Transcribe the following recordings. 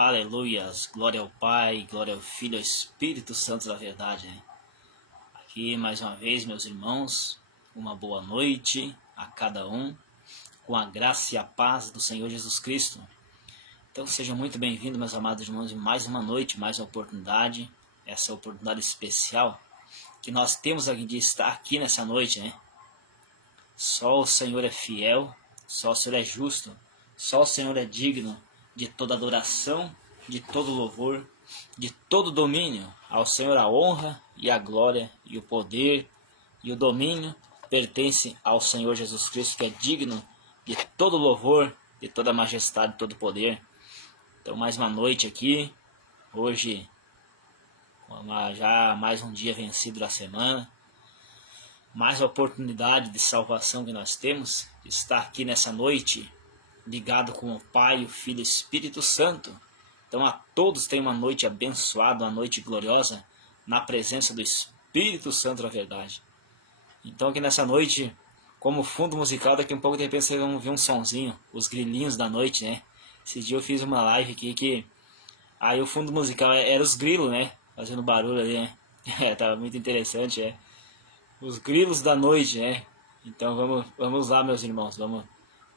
Aleluias, glória ao Pai, glória ao Filho, ao Espírito Santo da verdade, né? Aqui mais uma vez, meus irmãos, uma boa noite a cada um, com a graça e a paz do Senhor Jesus Cristo. Então sejam muito bem-vindos, meus amados irmãos, em mais uma noite, mais uma oportunidade, essa oportunidade especial que nós temos aqui de estar aqui nessa noite, né? Só o Senhor é fiel, só o Senhor é justo, só o Senhor é digno de toda adoração, de todo louvor, de todo domínio. Ao Senhor a honra e a glória e o poder e o domínio pertence ao Senhor Jesus Cristo, que é digno de todo louvor, de toda majestade, de todo poder. Então mais uma noite aqui, hoje já mais um dia vencido da semana, mais uma oportunidade de salvação que nós temos, de estar aqui nessa noite, ligado com o Pai, o Filho e o Espírito Santo. Então a todos tenham uma noite abençoada, uma noite gloriosa, na presença do Espírito Santo da verdade. Então aqui nessa noite, como fundo musical, daqui a um pouco de repente vocês vão ver um sonzinho, os grilinhos da noite, né? Esse dia eu fiz uma live aqui que aí o fundo musical era os grilos, né? Fazendo barulho ali, né? Tava muito interessante, os grilos da noite, né? Então vamos lá, meus irmãos, vamos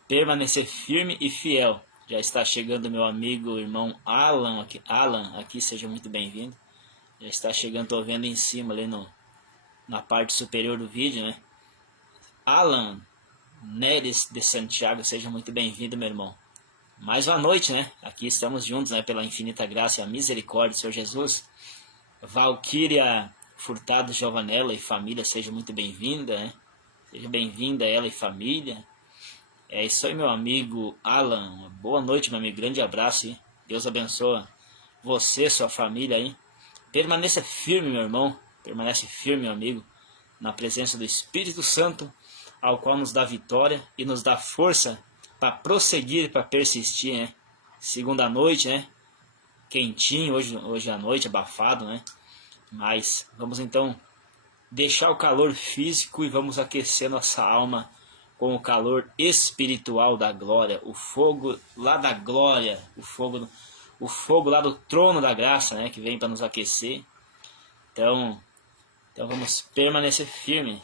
permanecer firme e fiel. Já está chegando meu amigo, irmão Alan aqui, seja muito bem-vindo. Já está chegando, estou vendo em cima ali na parte superior do vídeo, né? Alan Neres de Santiago, seja muito bem-vindo, meu irmão. Mais uma noite, né? Aqui estamos juntos, né? Pela infinita graça e a misericórdia do Senhor Jesus. Valquíria Furtado Giovanella e família, seja muito bem-vinda, né? Seja bem-vinda ela e família. É isso aí, meu amigo Alan. Boa noite, meu amigo. Grande abraço, hein? Deus abençoe você, sua família, hein? Permaneça firme, meu irmão. Permanece firme, meu amigo, na presença do Espírito Santo, ao qual nos dá vitória e nos dá força para prosseguir, para persistir, né? Segunda noite, né? Quentinho, hoje à noite, abafado, né? Mas vamos então deixar o calor físico e vamos aquecer nossa alma com o calor espiritual da glória, o fogo lá da glória, o fogo lá do trono da graça, né, que vem para nos aquecer. Então vamos permanecer firme,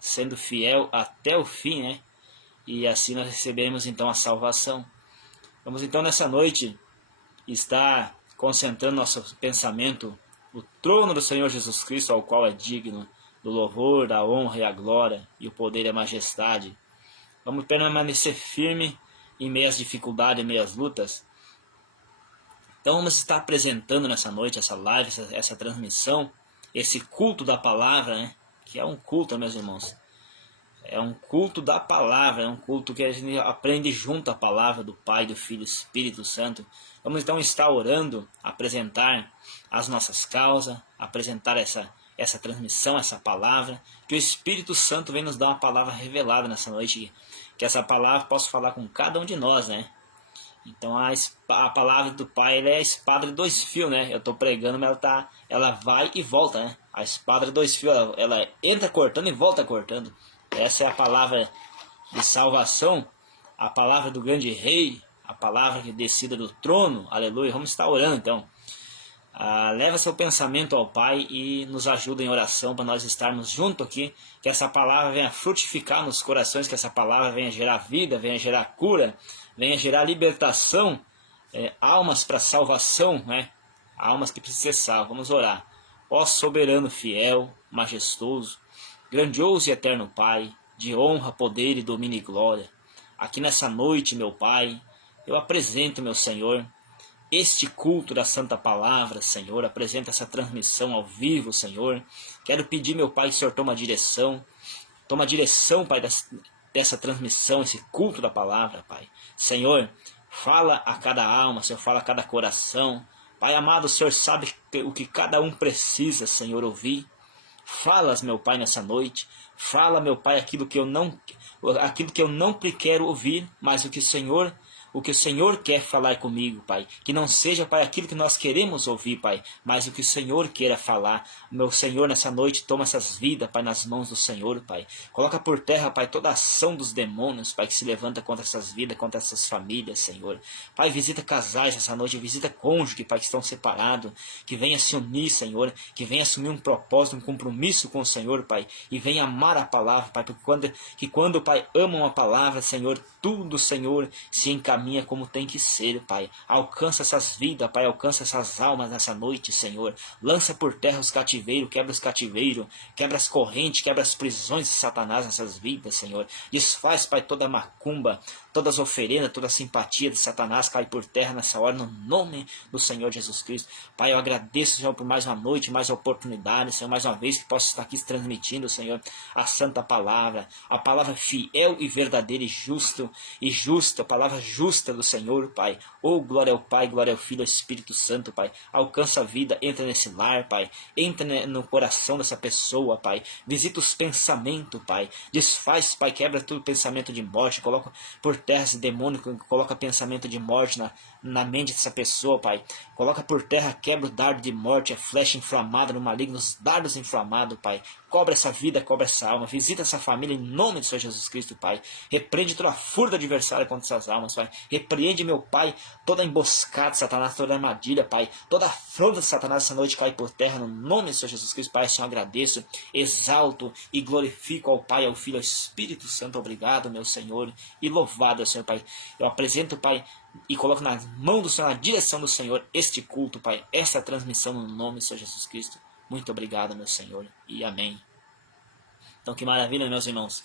sendo fiel até o fim, né? E assim nós recebemos então a salvação. Vamos então nessa noite estar concentrando nosso pensamento no trono do Senhor Jesus Cristo, ao qual é digno do louvor, da honra e a glória, e o poder e a majestade. Vamos permanecer firme em meio às dificuldades, em meio às lutas. Então vamos estar apresentando nessa noite, essa live, essa transmissão, esse culto da palavra, né? Que é um culto, meus irmãos. É um culto da palavra, é um culto que a gente aprende junto à palavra do Pai, do Filho e do Espírito Santo. Vamos então estar orando, apresentar as nossas causas, apresentar essa transmissão, essa palavra, que o Espírito Santo vem nos dar uma palavra revelada nessa noite, que essa palavra possa falar com cada um de nós, né? Então a palavra do Pai, ela é a espada de dois fios, né? Eu estou pregando, mas ela vai e volta, né? A espada de dois fios, ela entra cortando e volta cortando. Essa é a palavra de salvação, a palavra do grande rei, a palavra que descida do trono, aleluia. Vamos estar orando então. Leva seu pensamento ao Pai e nos ajuda em oração para nós estarmos juntos aqui, que essa palavra venha frutificar nos corações, que essa palavra venha gerar vida, venha gerar cura, venha gerar libertação, almas para salvação, né? Almas que precisam ser salvas. Vamos orar. Ó soberano, fiel, majestoso, grandioso e eterno Pai, de honra, poder e domínio e glória, aqui nessa noite, meu Pai, eu apresento, meu Senhor, este culto da Santa Palavra, Senhor, apresenta essa transmissão ao vivo, Senhor. Quero pedir, meu Pai, que o Senhor toma direção, Pai, dessa transmissão, esse culto da Palavra, Pai. Senhor, fala a cada alma, Senhor, fala a cada coração. Pai amado, o Senhor sabe o que cada um precisa, Senhor, ouvir. Falas, meu Pai, nessa noite. Fala, meu Pai, aquilo que eu não quero ouvir, mas o o que o Senhor quer falar comigo, Pai. Que não seja, Pai, aquilo que nós queremos ouvir, Pai, mas o que o Senhor queira falar. Meu Senhor, nessa noite, toma essas vidas, Pai, nas mãos do Senhor, Pai. Coloca por terra, Pai, toda a ação dos demônios, Pai, que se levanta contra essas vidas, contra essas famílias, Senhor. Pai, visita casais essa noite, visita cônjuge, Pai, que estão separados, que venha se unir, Senhor, que venha assumir um propósito, um compromisso com o Senhor, Pai, e venha amar a palavra, Pai, porque quando, Pai, amam a palavra, Senhor, tudo, Senhor, se encaminha como tem que ser, Pai. Alcança essas vidas, Pai, alcança essas almas nessa noite, Senhor. Lança por terra os cativeiros, quebra os cativeiros, quebra as correntes, quebra as prisões de Satanás nessas vidas, Senhor. Desfaz, Pai, toda a macumba, todas as oferendas, toda a simpatia de Satanás cai por terra nessa hora, no nome do Senhor Jesus Cristo. Pai, eu agradeço, Senhor, por mais uma noite, mais oportunidade, Senhor, mais uma vez que posso estar aqui transmitindo, Senhor, a santa palavra, a palavra fiel e verdadeira e justa, a palavra justa do Senhor, Pai. Oh, glória ao Pai, glória ao Filho, ao Espírito Santo, Pai. Alcança a vida, entra nesse lar, Pai. Entra no coração dessa pessoa, Pai. Visita os pensamentos, Pai. Desfaz, Pai, quebra todo pensamento de morte, coloca por terra esse demônio que coloca pensamento de morte na mente dessa pessoa, Pai. Coloca por terra, quebra o dardo de morte, a flecha inflamada no maligno, os dardos inflamados, Pai. Cobra essa vida, cobra essa alma. Visita essa família em nome do Senhor Jesus Cristo, Pai. Repreende toda a fúria do adversário contra essas almas, Pai. Repreende, meu Pai, toda a emboscada de Satanás, toda a armadilha, Pai. Toda a afronta de Satanás essa noite cai por terra no nome do Senhor Jesus Cristo, Pai. Senhor, agradeço, exalto e glorifico ao Pai, ao Filho, ao Espírito Santo. Obrigado, meu Senhor. E louvado, Senhor, Pai. Eu apresento, Pai, e coloco nas mãos do Senhor, na direção do Senhor, este culto, Pai. Essa transmissão no nome do Senhor Jesus Cristo. Muito obrigado, meu Senhor, e amém. Então, que maravilha, meus irmãos.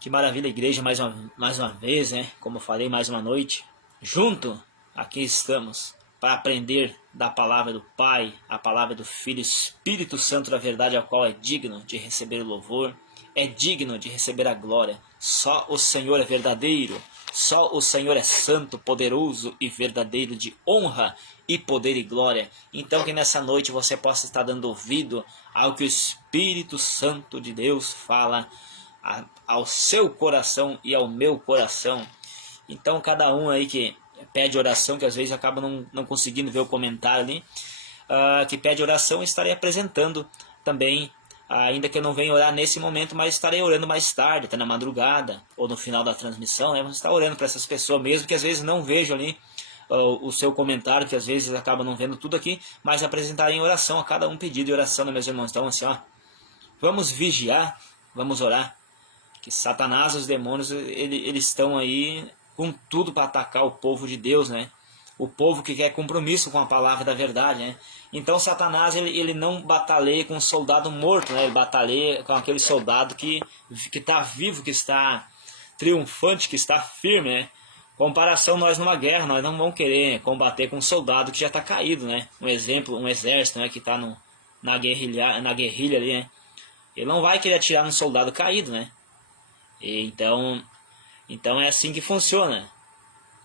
Que maravilha, igreja, mais uma vez, né? Como eu falei, mais uma noite. Junto, aqui estamos, para aprender da palavra do Pai, a palavra do Filho, Espírito Santo da verdade, ao qual é digno de receber o louvor, é digno de receber a glória. Só o Senhor é verdadeiro. Só o Senhor é santo, poderoso e verdadeiro, de honra e poder e glória. Então que nessa noite você possa estar dando ouvido ao que o Espírito Santo de Deus fala ao seu coração e ao meu coração. Então cada um aí que pede oração, que às vezes acaba não conseguindo ver o comentário ali, que pede oração, estarei apresentando também. Ainda que eu não venha orar nesse momento, mas estarei orando mais tarde, até na madrugada, ou no final da transmissão, né? Vamos estar orando para essas pessoas, mesmo que às vezes não vejo ali o seu comentário, que às vezes acaba não vendo tudo aqui, mas apresentarei em oração a cada um pedido de oração, né, meus irmãos? Então assim, vamos vigiar, vamos orar, que Satanás e os demônios, eles estão aí com tudo para atacar o povo de Deus, né? O povo que quer compromisso com a palavra da verdade, né? Então Satanás ele não batalha com um soldado morto, né? Ele batalha com aquele soldado que está vivo, que está triunfante, que está firme, né? Comparação, nós numa guerra, nós não vamos querer combater com um soldado que já está caído, né? Um exemplo, um exército, né? Que está na guerrilha ali, né? Ele não vai querer atirar num soldado caído, né? Então é assim que funciona.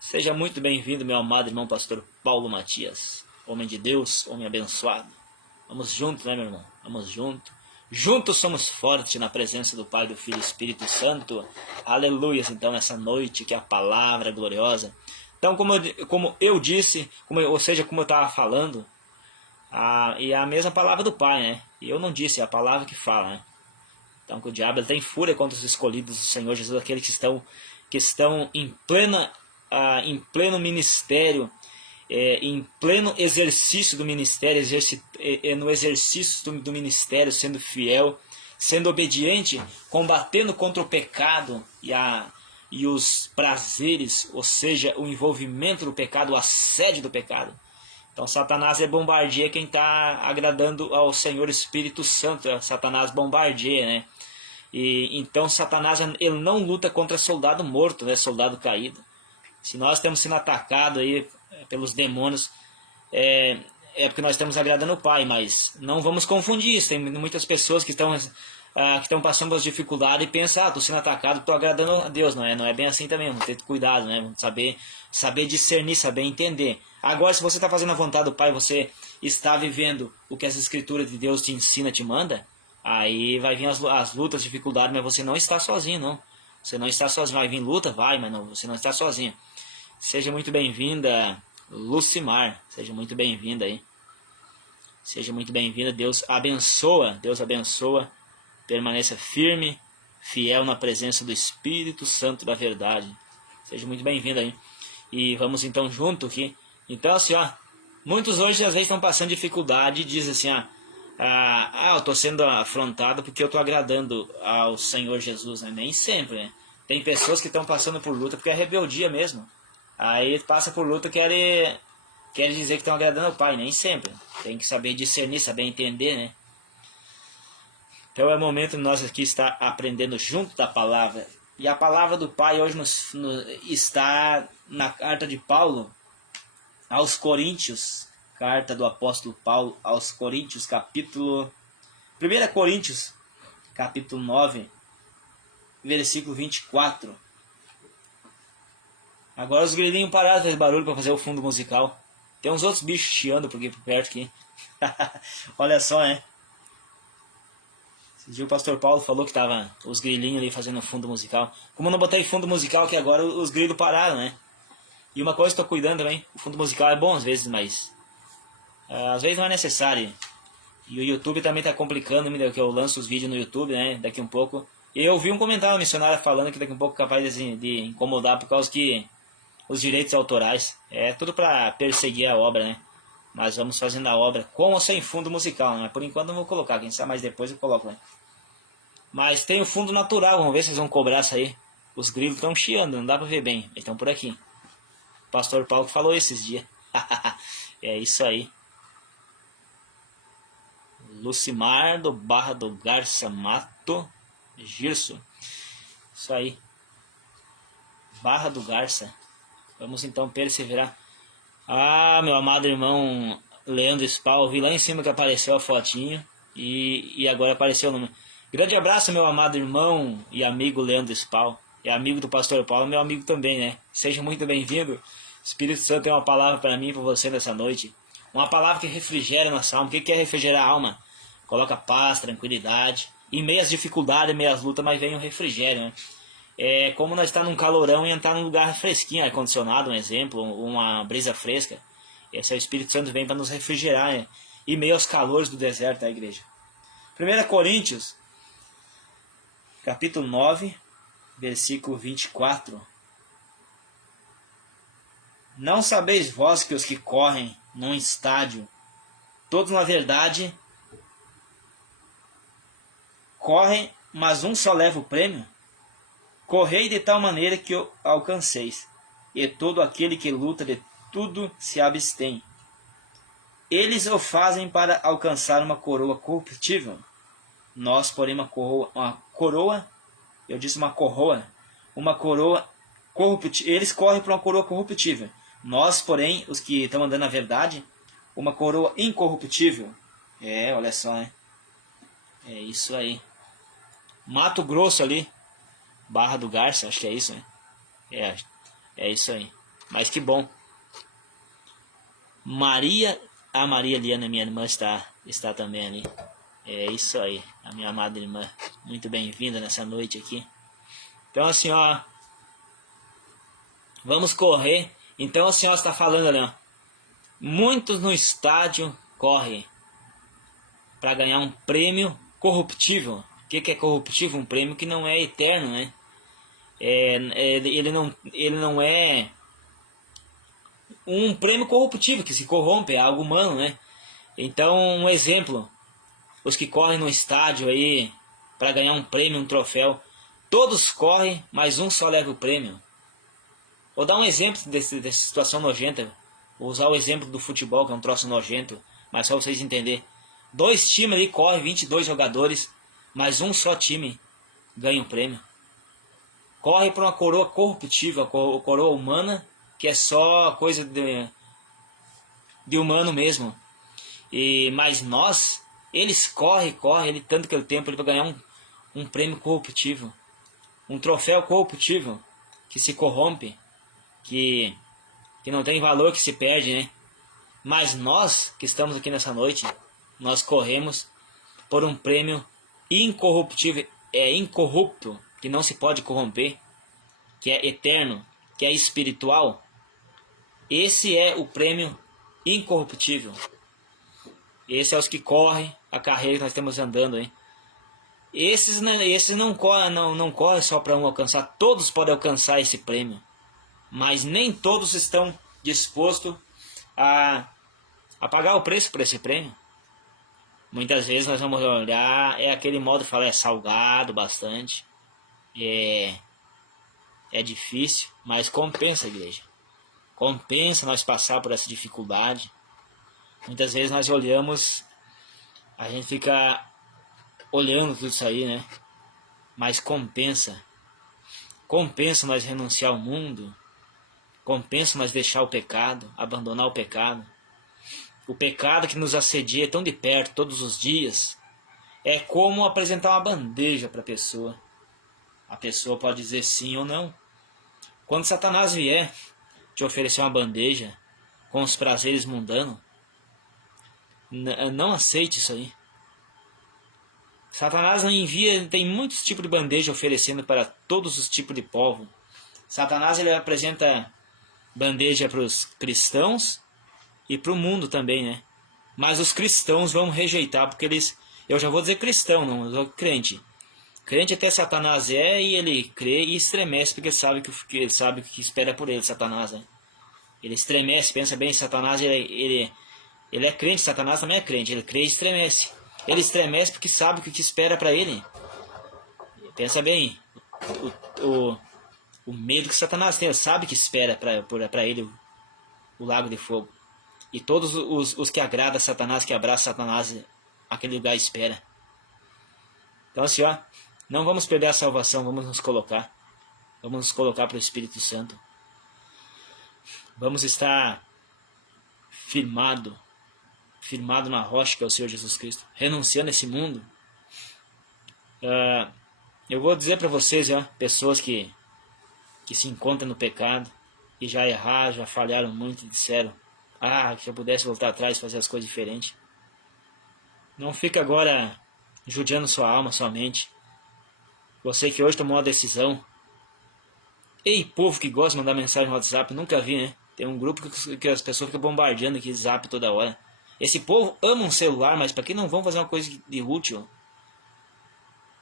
Seja muito bem-vindo, meu amado irmão pastor Paulo Matias, homem de Deus, homem abençoado. Vamos juntos, né, meu irmão? Vamos juntos. Juntos somos fortes na presença do Pai, do Filho e do Espírito Santo. Aleluia, então, nessa noite, que é a palavra gloriosa. Então, como eu disse, como eu estava falando, e é a mesma palavra do Pai, né? E eu não disse, é a palavra que fala, né? Então, que o diabo tem fúria contra os escolhidos do Senhor Jesus, aqueles que estão em pleno ministério, em pleno exercício do ministério, no exercício do ministério, sendo fiel, sendo obediente, combatendo contra o pecado e os prazeres, ou seja, o envolvimento do pecado, o assédio do pecado. Então Satanás bombardeia quem está agradando ao Senhor Espírito Santo. Satanás bombardeia, né? E então Satanás ele não luta contra soldado morto, né? Soldado caído. Se nós estamos sendo atacados aí pelos demônios, é porque nós estamos agradando o Pai, mas não vamos confundir isso. Tem muitas pessoas que estão passando pelas dificuldades e pensam, estou sendo atacado, estou agradando a Deus. Não é bem assim também, vamos ter cuidado, né? Vamos saber discernir, saber entender. Agora, se você está fazendo a vontade do Pai, você está vivendo o que as Escrituras de Deus te ensina, te manda, aí vai vir as lutas, as dificuldades, mas você não está sozinho, não. Você não está sozinho. Vai vir luta? Vai, mas não, você não está sozinho. Seja muito bem-vinda, Lucimar. Seja muito bem-vinda aí. Seja muito bem-vinda. Deus abençoa. Deus abençoa. Permaneça firme, fiel na presença do Espírito Santo da verdade. Seja muito bem-vinda aí. E vamos então junto aqui. Então assim, ó, muitos hoje às vezes estão passando dificuldade e dizem assim, eu estou sendo afrontado porque eu estou agradando ao Senhor Jesus, né? Nem sempre, né? Tem pessoas que estão passando por luta porque é rebeldia mesmo. Aí passa por luta, quer dizer que estão agradando ao Pai, nem sempre. Tem que saber discernir, saber entender, né? Então é o momento de nós aqui estar aprendendo junto da palavra. E a palavra do Pai hoje está na carta de Paulo aos Coríntios. Carta do apóstolo Paulo aos Coríntios, capítulo... 1 Coríntios, capítulo 9, versículo 24. Agora os grilinhos pararam, fez barulho para fazer o fundo musical. Tem uns outros bichos chiando por perto aqui. Olha só, né? Esse dia o pastor Paulo falou que tava os grilinhos ali fazendo fundo musical. Como eu não botei fundo musical aqui agora, os grilos pararam, né? E uma coisa que eu tô cuidando também, o fundo musical é bom às vezes, mas às vezes não é necessário. E o YouTube também tá complicando, que eu lanço os vídeos no YouTube, né? Daqui um pouco. E eu vi um comentário missionário falando que daqui um pouco é capaz de incomodar por causa que os direitos autorais. É tudo para perseguir a obra, né? Mas vamos fazendo a obra com ou sem fundo musical, né? Por enquanto não vou colocar, quem sabe mais depois eu coloco, né? Mas tem o fundo natural, vamos ver se eles vão cobrar isso aí. Os grilos estão chiando, não dá pra ver bem, eles estão por aqui. O pastor Paulo falou esses dias. É isso aí. Lucimar do Barra do Garça Mato Girso. Isso aí. Barra do Garça. Vamos então perseverar. Meu amado irmão Leandro Spal, vi lá em cima que apareceu a fotinho e agora apareceu o nome. Grande abraço, meu amado irmão e amigo Leandro Spal. É amigo do pastor Paulo, meu amigo também, né? Seja muito bem-vindo. Espírito Santo tem uma palavra para mim e para você nessa noite. Uma palavra que refrigera nossa alma. O que é refrigerar a alma? Coloca paz, tranquilidade. Em meio às dificuldades, em meio às lutas, mas vem o refrigério, né? É como nós estar num calorão e entrar num lugar fresquinho, ar-condicionado, um exemplo, uma brisa fresca. Esse é o Espírito Santo vem para nos refrigerar, né? E meio aos calores do deserto da igreja. 1 Coríntios, capítulo 9, versículo 24. Não sabeis vós que os que correm num estádio, todos na verdade correm, mas um só leva o prêmio? Correi de tal maneira que o alcanceis, e todo aquele que luta de tudo se abstém. Eles o fazem para alcançar uma coroa corruptível. Nós, porém, uma coroa corruptível. Eles correm para uma coroa corruptível. Nós, porém, os que estão andando na verdade, uma coroa incorruptível. Olha só, né? É isso aí. Mato Grosso ali. Barra do Garça, acho que é isso, né? É isso aí. Mas que bom. A Maria Liana, minha irmã, está também ali. É isso aí, a minha amada irmã. Muito bem-vinda nessa noite aqui. Então assim, ó, vamos correr. Então assim, ó, está falando ali, ó. Muitos no estádio correm para ganhar um prêmio corruptível. O que é corruptível? Um prêmio que não é eterno, né? Ele não é um prêmio corruptível que se corrompe, é algo humano, né? Então, um exemplo, os que correm no estádio aí para ganhar um prêmio, um troféu, todos correm, mas um só leva o prêmio. Vou dar um exemplo dessa situação nojenta. Vou usar o exemplo do futebol, que é um troço nojento, mas só vocês entenderem. 2 times ali correm, 22 jogadores, mas um só time ganha um prêmio. Corre para uma coroa corruptível, a coroa humana, que é só coisa de humano mesmo. Mas nós, eles correm, ele tanto que ele tem para ganhar um prêmio corruptível, um troféu corruptível, que se corrompe, que não tem valor, que se perde, né? Mas nós, que estamos aqui nessa noite, nós corremos por um prêmio incorruptível, incorrupto, que não se pode corromper, que é eterno, que é espiritual, Esse é o prêmio incorruptível. Esse é os que correm a carreira que nós estamos andando, hein? Esses não correm só para um alcançar. Todos podem alcançar esse prêmio. Mas nem todos estão dispostos a pagar o preço por esse prêmio. Muitas vezes nós vamos olhar, é aquele modo de falar, é salgado bastante. É difícil, mas compensa, igreja. Compensa nós passar por essa dificuldade. Muitas vezes nós olhamos, a gente fica olhando tudo isso aí, né? Mas compensa. Compensa nós renunciar ao mundo. Compensa nós deixar o pecado, abandonar o pecado. O pecado que nos assedia tão de perto todos os dias. É como apresentar uma bandeja para a pessoa. A pessoa pode dizer sim ou não. Quando Satanás vier te oferecer uma bandeja com os prazeres mundanos, não aceite isso aí. Satanás não envia, tem muitos tipos de bandeja oferecendo para todos os tipos de povo. Satanás ele apresenta bandeja para os cristãos e para o mundo também, né? Mas os cristãos vão rejeitar, porque eles... Eu já vou dizer cristão, não crente. Crente até Satanás e ele crê e estremece, porque ele sabe o que espera por ele, Satanás, né? Ele estremece, pensa bem, Satanás ele é crente, Satanás também é crente, ele crê e estremece. Ele estremece porque sabe o que espera para ele. Pensa bem, o medo que Satanás tem, ele sabe que espera para ele o lago de fogo. E todos os que agradam Satanás, que abraçam Satanás, aquele lugar espera. Então assim, ó, não vamos perder a salvação, vamos nos colocar para o Espírito Santo. Vamos estar firmado na rocha que é o Senhor Jesus Cristo, renunciando a esse mundo. Eu vou dizer para vocês, ó, pessoas que se encontram no pecado e já erraram, já falharam muito e disseram, que eu pudesse voltar atrás e fazer as coisas diferentes. Não fica agora judiando sua alma, sua mente. Você que hoje tomou uma decisão. Ei, povo que gosta de mandar mensagem no WhatsApp, nunca vi, né? Tem um grupo que as pessoas ficam bombardeando aqui zap toda hora. Esse povo ama um celular, mas para que não vão fazer uma coisa de útil?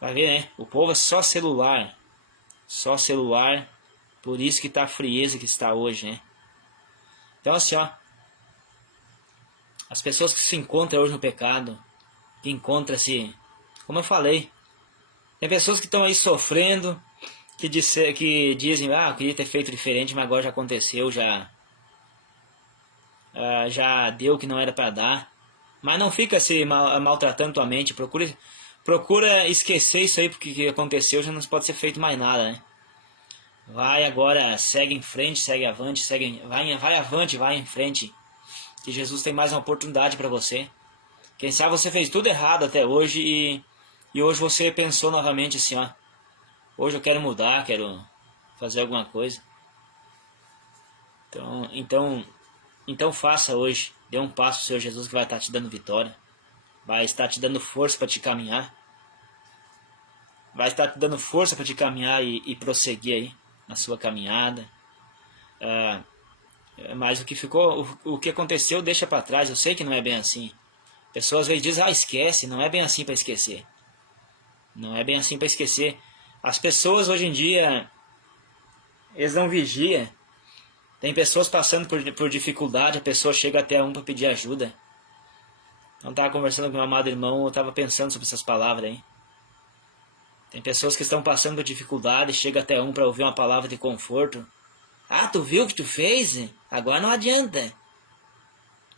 Vai ver, né? O povo é só celular. Só celular. Por isso que tá a frieza que está hoje, né? Então assim, ó. As pessoas que se encontram hoje no pecado, que encontram-se, como eu falei, tem pessoas que estão aí sofrendo, que dizem, eu queria ter feito diferente, mas agora já aconteceu, já deu o que não era para dar. Mas não fica se maltratando tua mente, procura esquecer isso aí, porque o que aconteceu já não pode ser feito mais nada, né? Vai agora, segue em frente, segue avante, vai avante, vai em frente, que Jesus tem mais uma oportunidade para você. Quem sabe você fez tudo errado até hoje e hoje você pensou novamente assim, ó, hoje eu quero mudar, quero fazer alguma coisa. Então faça hoje, dê um passo ao Senhor Jesus, que vai estar te dando vitória, vai estar te dando força para te caminhar, e prosseguir aí na sua caminhada. Mas o que aconteceu deixa para trás. Eu sei que não é bem assim. Pessoas às vezes dizem, esquece. Não é bem assim para esquecer. Não é bem assim para esquecer. As pessoas hoje em dia, eles não vigiam. Tem pessoas passando por dificuldade, a pessoa chega até para pedir ajuda. Eu estava conversando com meu amado irmão, eu estava pensando sobre essas palavras aí. Tem pessoas que estão passando por dificuldade, chega até para ouvir uma palavra de conforto. Tu viu o que tu fez? Agora não adianta.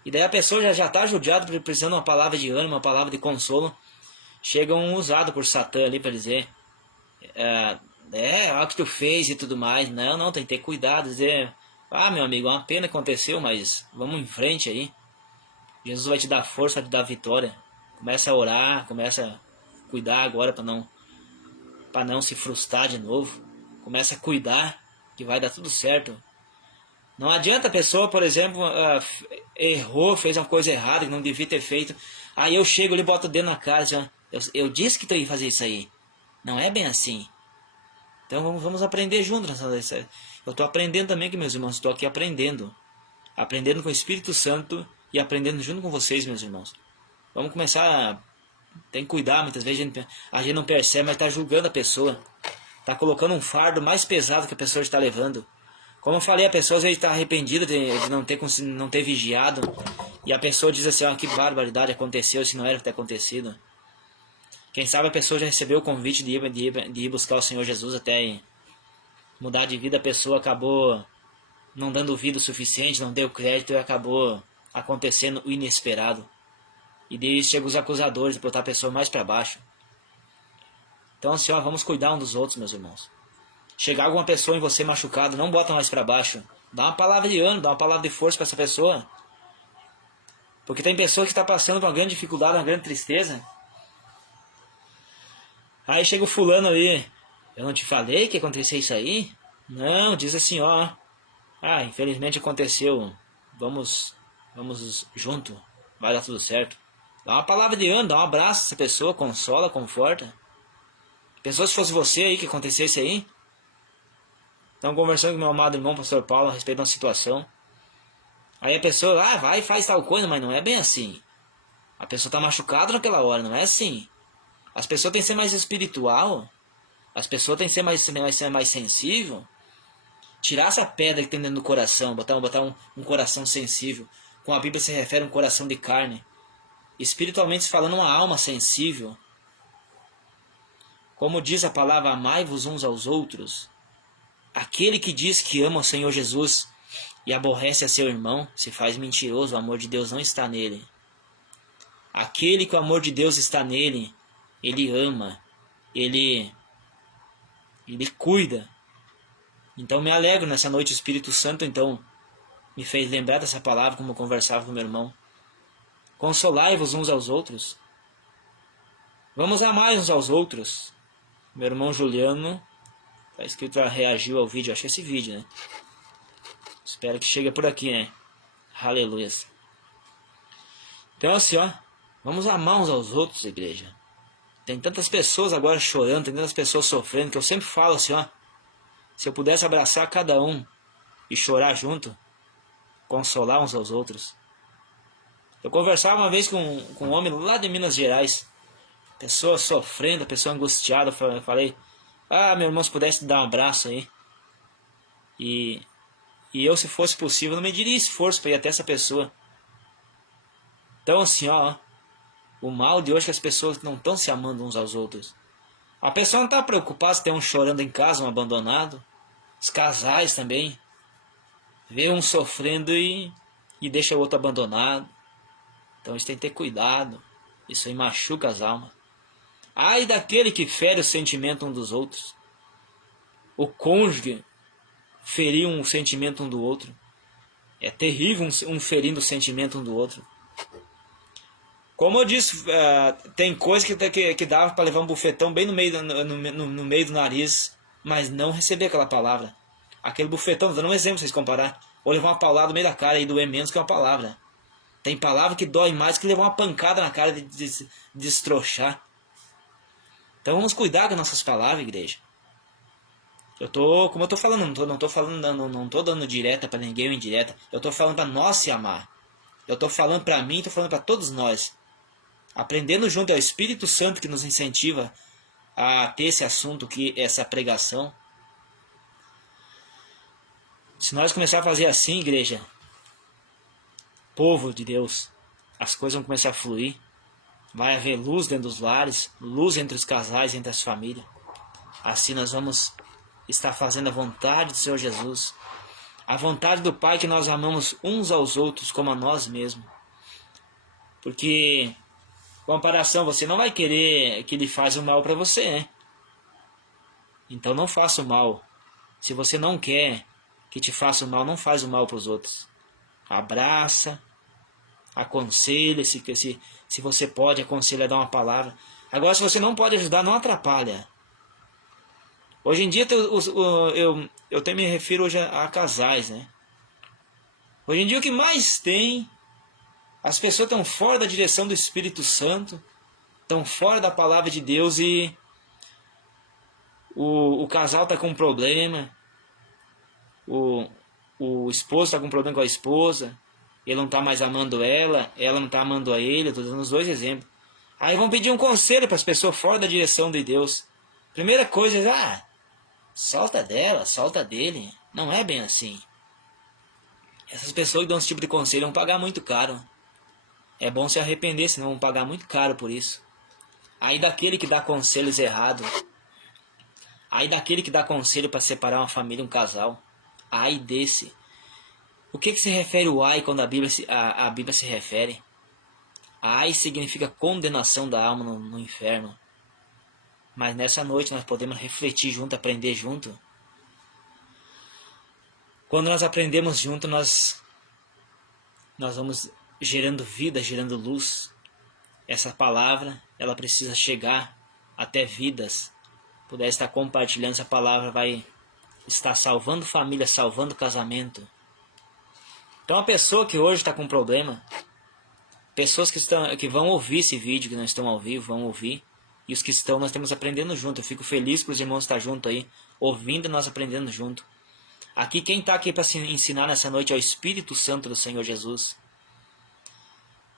E daí a pessoa já está judiada, precisando de uma palavra de ânimo, uma palavra de consolo. Chega um usado por Satã ali para dizer, olha o que tu fez e tudo mais. Não, tem que ter cuidado, dizer, meu amigo, é uma pena que aconteceu, mas vamos em frente aí. Jesus vai te dar força, vai te dar vitória. Começa a orar, começa a cuidar agora para não se frustrar de novo. Começa a cuidar, que vai dar tudo certo. Não adianta a pessoa, por exemplo, errou, fez uma coisa errada que não devia ter feito. Aí eu chego ali e boto o dedo na cara, assim, eu disse que tu ia fazer isso aí. Não é bem assim. Então vamos aprender juntos. Eu estou aprendendo também, que meus irmãos, estou aqui aprendendo. aprendendo com o Espírito Santo e aprendendo junto com vocês, meus irmãos. Vamos começar, tem que cuidar, muitas vezes a gente não percebe, mas está julgando a pessoa. Está colocando um fardo mais pesado que a pessoa está levando. Como eu falei, a pessoa às vezes está arrependida de não ter vigiado. E a pessoa diz assim, que barbaridade aconteceu, se não era para ter acontecido. Quem sabe a pessoa já recebeu o convite de ir buscar o Senhor Jesus até mudar de vida. A pessoa acabou não dando vida o suficiente, não deu crédito e acabou acontecendo o inesperado. E daí chegam os acusadores para botar a pessoa mais para baixo. Então assim, vamos cuidar um dos outros, meus irmãos. Chegar alguma pessoa em você machucado, não bota mais para baixo. Dá uma palavra de ânimo, dá uma palavra de força para essa pessoa. Porque tem pessoa que está passando por uma grande dificuldade, uma grande tristeza. Aí chega o fulano ali, eu não te falei que aconteceu isso aí? Não, diz assim, infelizmente aconteceu, vamos junto, vai dar tudo certo. Dá uma palavra de ânimo, dá um abraço a essa pessoa, consola, conforta. Pensou se fosse você aí que acontecesse aí? Estamos conversando com meu amado irmão, pastor Paulo, a respeito de uma situação. Aí a pessoa, vai e faz tal coisa, mas não é bem assim. A pessoa está machucada naquela hora, não é assim. As pessoas têm que ser mais espiritual. As pessoas têm que ser mais sensível. Tirar essa pedra que tem dentro do coração, botar um coração sensível. Com a Bíblia se refere a um coração de carne. Espiritualmente falando, uma alma sensível. Como diz a palavra, amai-vos uns aos outros. Aquele que diz que ama o Senhor Jesus e aborrece a seu irmão, se faz mentiroso, o amor de Deus não está nele. Aquele que o amor de Deus está nele, ele ama, ele cuida. Então me alegro nessa noite, o Espírito Santo então me fez lembrar dessa palavra, como eu conversava com meu irmão. Consolai-vos uns aos outros. Vamos amar uns aos outros. Meu irmão Juliano, tá escrito, reagiu ao vídeo, acho que é esse vídeo, né? Espero que chegue por aqui, né? Aleluia. Então assim, vamos amar uns aos outros, igreja. Tem tantas pessoas agora chorando, tem tantas pessoas sofrendo, que eu sempre falo assim, se eu pudesse abraçar cada um e chorar junto, consolar uns aos outros. Eu conversava uma vez com um homem lá de Minas Gerais, pessoa sofrendo, pessoa angustiada, eu falei, meu irmão, se pudesse dar um abraço aí. E eu, se fosse possível, não mediria esforço para ir até essa pessoa. Então assim, o mal de hoje é que as pessoas não estão se amando uns aos outros. A pessoa não está preocupada se tem um chorando em casa, um abandonado. Os casais também. Vê um sofrendo e deixa o outro abandonado. Então isso tem que ter cuidado. Isso aí machuca as almas. Ai daquele que fere o sentimento um dos outros. O cônjuge ferir um sentimento um do outro. É terrível um ferindo o sentimento um do outro. Como eu disse, tem coisa que dava para levar um bufetão bem no meio do nariz, mas não receber aquela palavra. Aquele bufetão, dando um exemplo pra vocês comparar. Ou levar uma paulada no meio da cara e doer menos que uma palavra. Tem palavra que dói mais que levar uma pancada na cara de destrochar. Então vamos cuidar com nossas palavras, igreja. Como eu tô falando, não tô dando direta para ninguém ou indireta. Eu tô falando para nós se amar. Eu tô falando para mim, tô falando para todos nós. Aprendendo junto ao Espírito Santo que nos incentiva a ter esse assunto, essa pregação. Se nós começar a fazer assim, igreja, povo de Deus, as coisas vão começar a fluir. Vai haver luz dentro dos lares, luz entre os casais, entre as famílias. Assim nós vamos estar fazendo a vontade do Senhor Jesus. A vontade do Pai, que nós amamos uns aos outros como a nós mesmos. Porque, comparação, você não vai querer que ele faça o mal para você, né? Então não faça o mal. Se você não quer que te faça o mal, não faz o mal para os outros. Abraça, aconselha, se você pode, aconselha, dá uma palavra. Agora, se você não pode ajudar, não atrapalha. Hoje em dia, eu me refiro hoje a casais, né? Hoje em dia, o que mais tem, as pessoas estão fora da direção do Espírito Santo, estão fora da palavra de Deus e o casal está com um problema, o esposo está com problema com a esposa, ele não está mais amando ela não está amando a ele, eu estou dando os dois exemplos. Aí vão pedir um conselho para as pessoas fora da direção de Deus. Primeira coisa é, solta dela, solta dele. Não é bem assim. Essas pessoas que dão esse tipo de conselho vão pagar muito caro. É bom se arrepender, senão vão pagar muito caro por isso. Aí daquele que dá conselhos errados. Aí daquele que dá conselho para separar uma família, um casal. Ai desse. O que se refere o ai quando a Bíblia se refere? Ai significa condenação da alma no inferno. Mas nessa noite nós podemos refletir junto, aprender junto. Quando nós aprendemos junto, nós vamos gerando vida, gerando luz. Essa palavra, ela precisa chegar até vidas. Puder estar compartilhando, essa palavra vai estar salvando família, salvando casamento. Então a pessoa que hoje está com problema, pessoas que vão ouvir esse vídeo, que não estão ao vivo, vão ouvir. E os que estão, nós estamos aprendendo junto. Eu fico feliz por os irmãos estar junto aí, ouvindo e nós aprendendo junto. Aqui, quem está aqui para se ensinar nessa noite é o Espírito Santo do Senhor Jesus,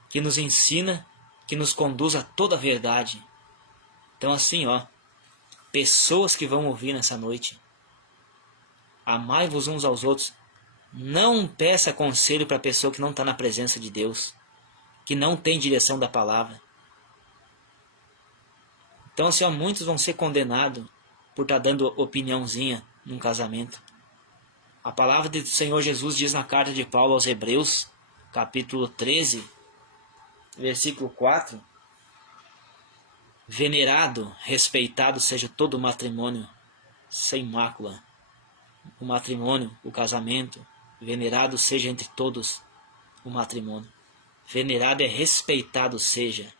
que nos ensina, que nos conduz a toda a verdade. Então assim, pessoas que vão ouvir nessa noite, amai-vos uns aos outros. Não peça conselho para a pessoa que não está na presença de Deus, que não tem direção da palavra. Então assim, muitos vão ser condenados por estar dando opiniãozinha num casamento. A palavra do Senhor Jesus diz na carta de Paulo aos Hebreus, capítulo 13, versículo 4. Venerado, respeitado seja todo o matrimônio sem mácula. O matrimônio, o casamento, venerado seja entre todos o matrimônio. Venerado é respeitado seja.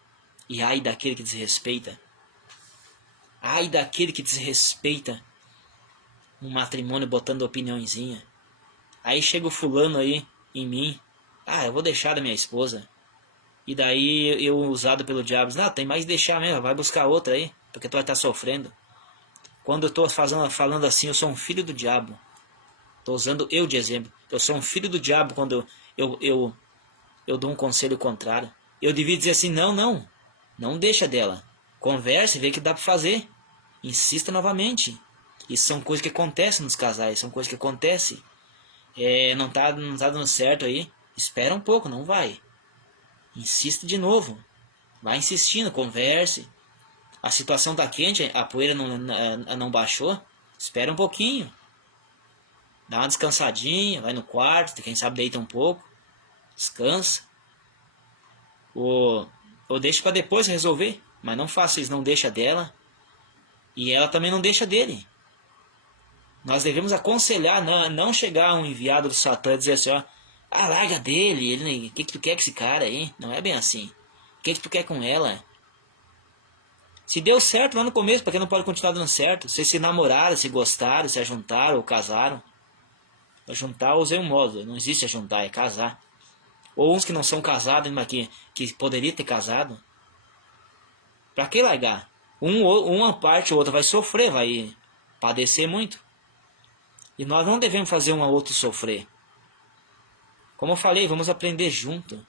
E ai daquele que desrespeita. Ai daquele que desrespeita um matrimônio botando opiniãozinha. Aí chega o fulano aí em mim. Eu vou deixar da minha esposa. E daí eu usado pelo diabo. Não, tem mais que deixar mesmo. Vai buscar outra aí. Porque tu vai estar sofrendo. Quando eu estou falando assim, eu sou um filho do diabo. Estou usando eu de exemplo. Eu sou um filho do diabo quando eu dou um conselho contrário. Eu devia dizer assim, não deixa dela. Converse e vê o que dá para fazer. Insista novamente. Isso são coisas que acontecem nos casais, são coisas que acontecem. Não tá dando certo aí. Espera um pouco, não vai. Insista de novo. Vai insistindo, converse. A situação tá quente, a poeira não baixou. Espera um pouquinho. Dá uma descansadinha, vai no quarto, quem sabe deita um pouco. Descansa. Ou deixa para depois resolver. Mas não faça isso, não deixa dela. E ela também não deixa dele. Nós devemos aconselhar, não chegar um enviado do Satã e dizer assim, larga dele, o que tu quer com esse cara aí? Não é bem assim. O que tu quer com ela? Se deu certo lá no começo, porque não pode continuar dando certo? Vocês se namoraram, se gostaram, se ajuntaram ou casaram. Ajuntar, eu usei um modo, não existe ajuntar, é casar. Ou uns que não são casados, mas que poderia ter casado. Pra que largar? Uma parte ou outra vai sofrer, vai padecer muito. E nós não devemos fazer um ao outro sofrer. Como eu falei, vamos aprender junto.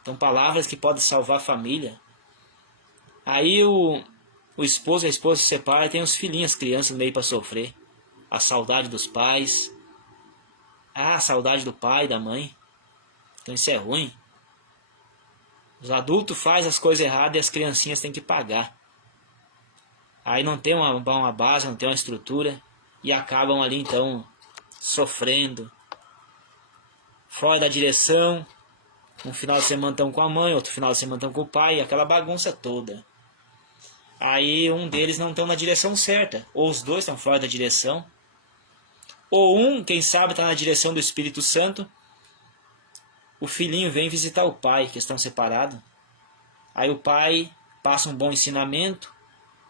Então, palavras que podem salvar a família. Aí o esposo e a esposa se separam e tem os filhinhos, as crianças no meio para sofrer. A saudade dos pais. A saudade do pai e da mãe. Então isso é ruim. Os adultos fazem as coisas erradas e as criancinhas têm que pagar. Aí não tem uma base, não tem uma estrutura. E acabam ali então sofrendo. Fora da direção. Um final de semana estão com a mãe, outro final de semana estão com o pai. Aquela bagunça toda. Aí um deles não estão na direção certa. Ou os dois estão fora da direção. Ou um, quem sabe, está na direção do Espírito Santo. O filhinho vem visitar o pai, que estão separados. Aí o pai passa um bom ensinamento.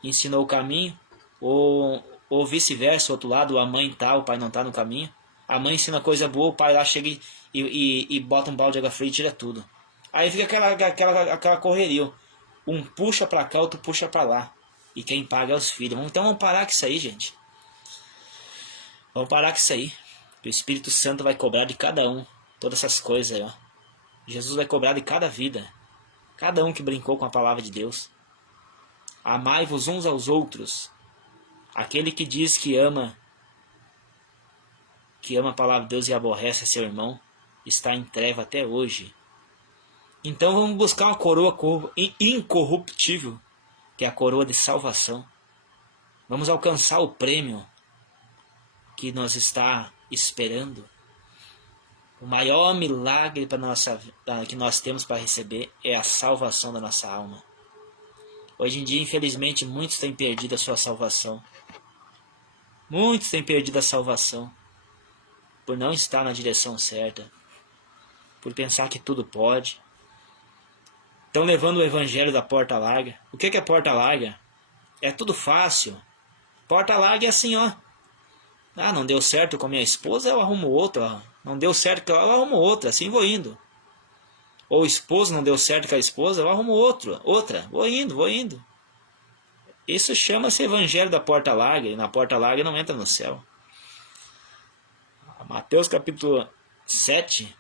Ensinou o caminho. Ou vice-versa, outro lado, a mãe tá, o pai não tá no caminho. A mãe ensina coisa boa, o pai lá chega e bota um balde de água fria e tira tudo. Aí fica aquela correria. Um puxa pra cá, outro puxa pra lá. E quem paga é os filhos. Então vamos parar com isso aí, gente. Vamos parar com isso aí. O Espírito Santo vai cobrar de cada um todas essas coisas aí, ó. Jesus vai cobrar de cada vida, cada um que brincou com a palavra de Deus. Amai-vos uns aos outros. Aquele que diz que ama a palavra de Deus e aborrece seu irmão, está em treva até hoje. Então vamos buscar uma coroa incorruptível, que é a coroa de salvação. Vamos alcançar o prêmio que nos está esperando. O maior milagre que nós temos para receber é a salvação da nossa alma. Hoje em dia, infelizmente, muitos têm perdido a sua salvação. Muitos têm perdido a salvação por não estar na direção certa, por pensar que tudo pode. Estão levando o evangelho da porta larga. O que é porta larga? É tudo fácil. Porta larga é assim, ó. Ah, não deu certo com a minha esposa, eu arrumo outra. Não deu certo, eu arrumo outra, assim vou indo. Ou o esposo não deu certo com a esposa, eu arrumo outra. Vou indo. Isso chama-se evangelho da porta larga, e na porta larga não entra no céu. Mateus capítulo 7,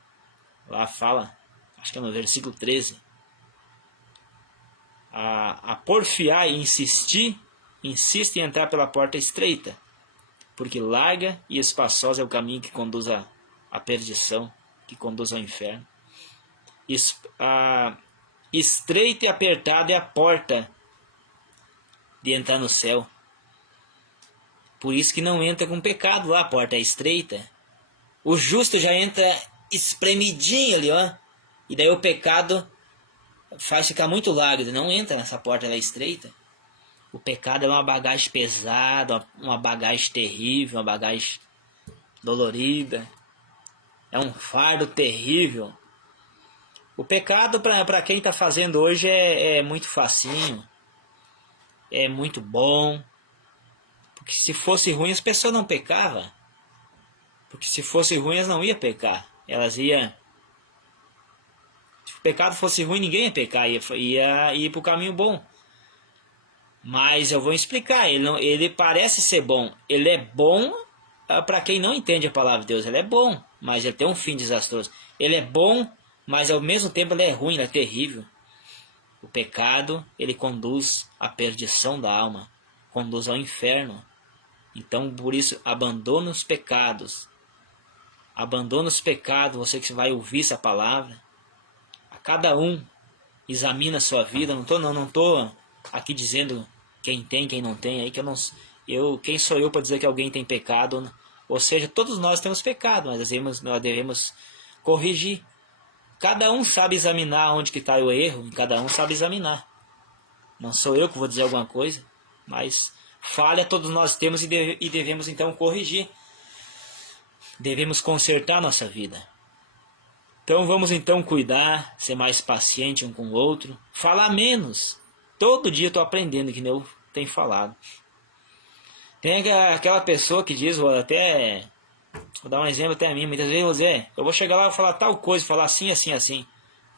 lá fala, acho que é no versículo 13. A porfiar e insiste em entrar pela porta estreita, porque larga e espaçosa é o caminho que conduz à perdição, que conduz ao inferno. Estreita e apertada é a porta de entrar no céu. Por isso que não entra com pecado lá, a porta é estreita. O justo já entra espremidinho ali, ó. E daí o pecado faz ficar muito largo, não entra nessa porta lá estreita. O pecado é uma bagagem pesada, uma bagagem terrível, uma bagagem dolorida. É um fardo terrível. O pecado, para quem está fazendo hoje, é muito facinho. É muito bom. Porque se fosse ruim, as pessoas não pecavam. Porque se fosse ruim, elas não iam pecar. Elas iam... Se o pecado fosse ruim, ninguém ia pecar. Ia ir para o caminho bom. Mas eu vou explicar. Ele parece ser bom. Ele é bom para quem não entende a palavra de Deus. Ele é bom, mas ele tem um fim desastroso. Ele é bom, mas ao mesmo tempo ele é ruim, ele é terrível. O pecado, ele conduz à perdição da alma. Conduz ao inferno. Então, por isso, abandona os pecados. Abandona os pecados, você que vai ouvir essa palavra. A cada um, examina a sua vida. Não tô aqui dizendo quem tem, quem não tem. Aí que quem sou eu para dizer que alguém tem pecado? Ou seja, todos nós temos pecado, mas nós devemos corrigir. Cada um sabe examinar onde que está o erro, e cada um sabe examinar. Não sou eu que vou dizer alguma coisa, mas falha todos nós temos e devemos então corrigir. Devemos consertar nossa vida. Então vamos então cuidar, ser mais paciente um com o outro, falar menos. Todo dia estou aprendendo, que nem eu tenho falado. Tem aquela pessoa que diz, vou dar um exemplo até a mim, muitas vezes eu vou chegar lá e falar tal coisa, falar assim, assim, assim.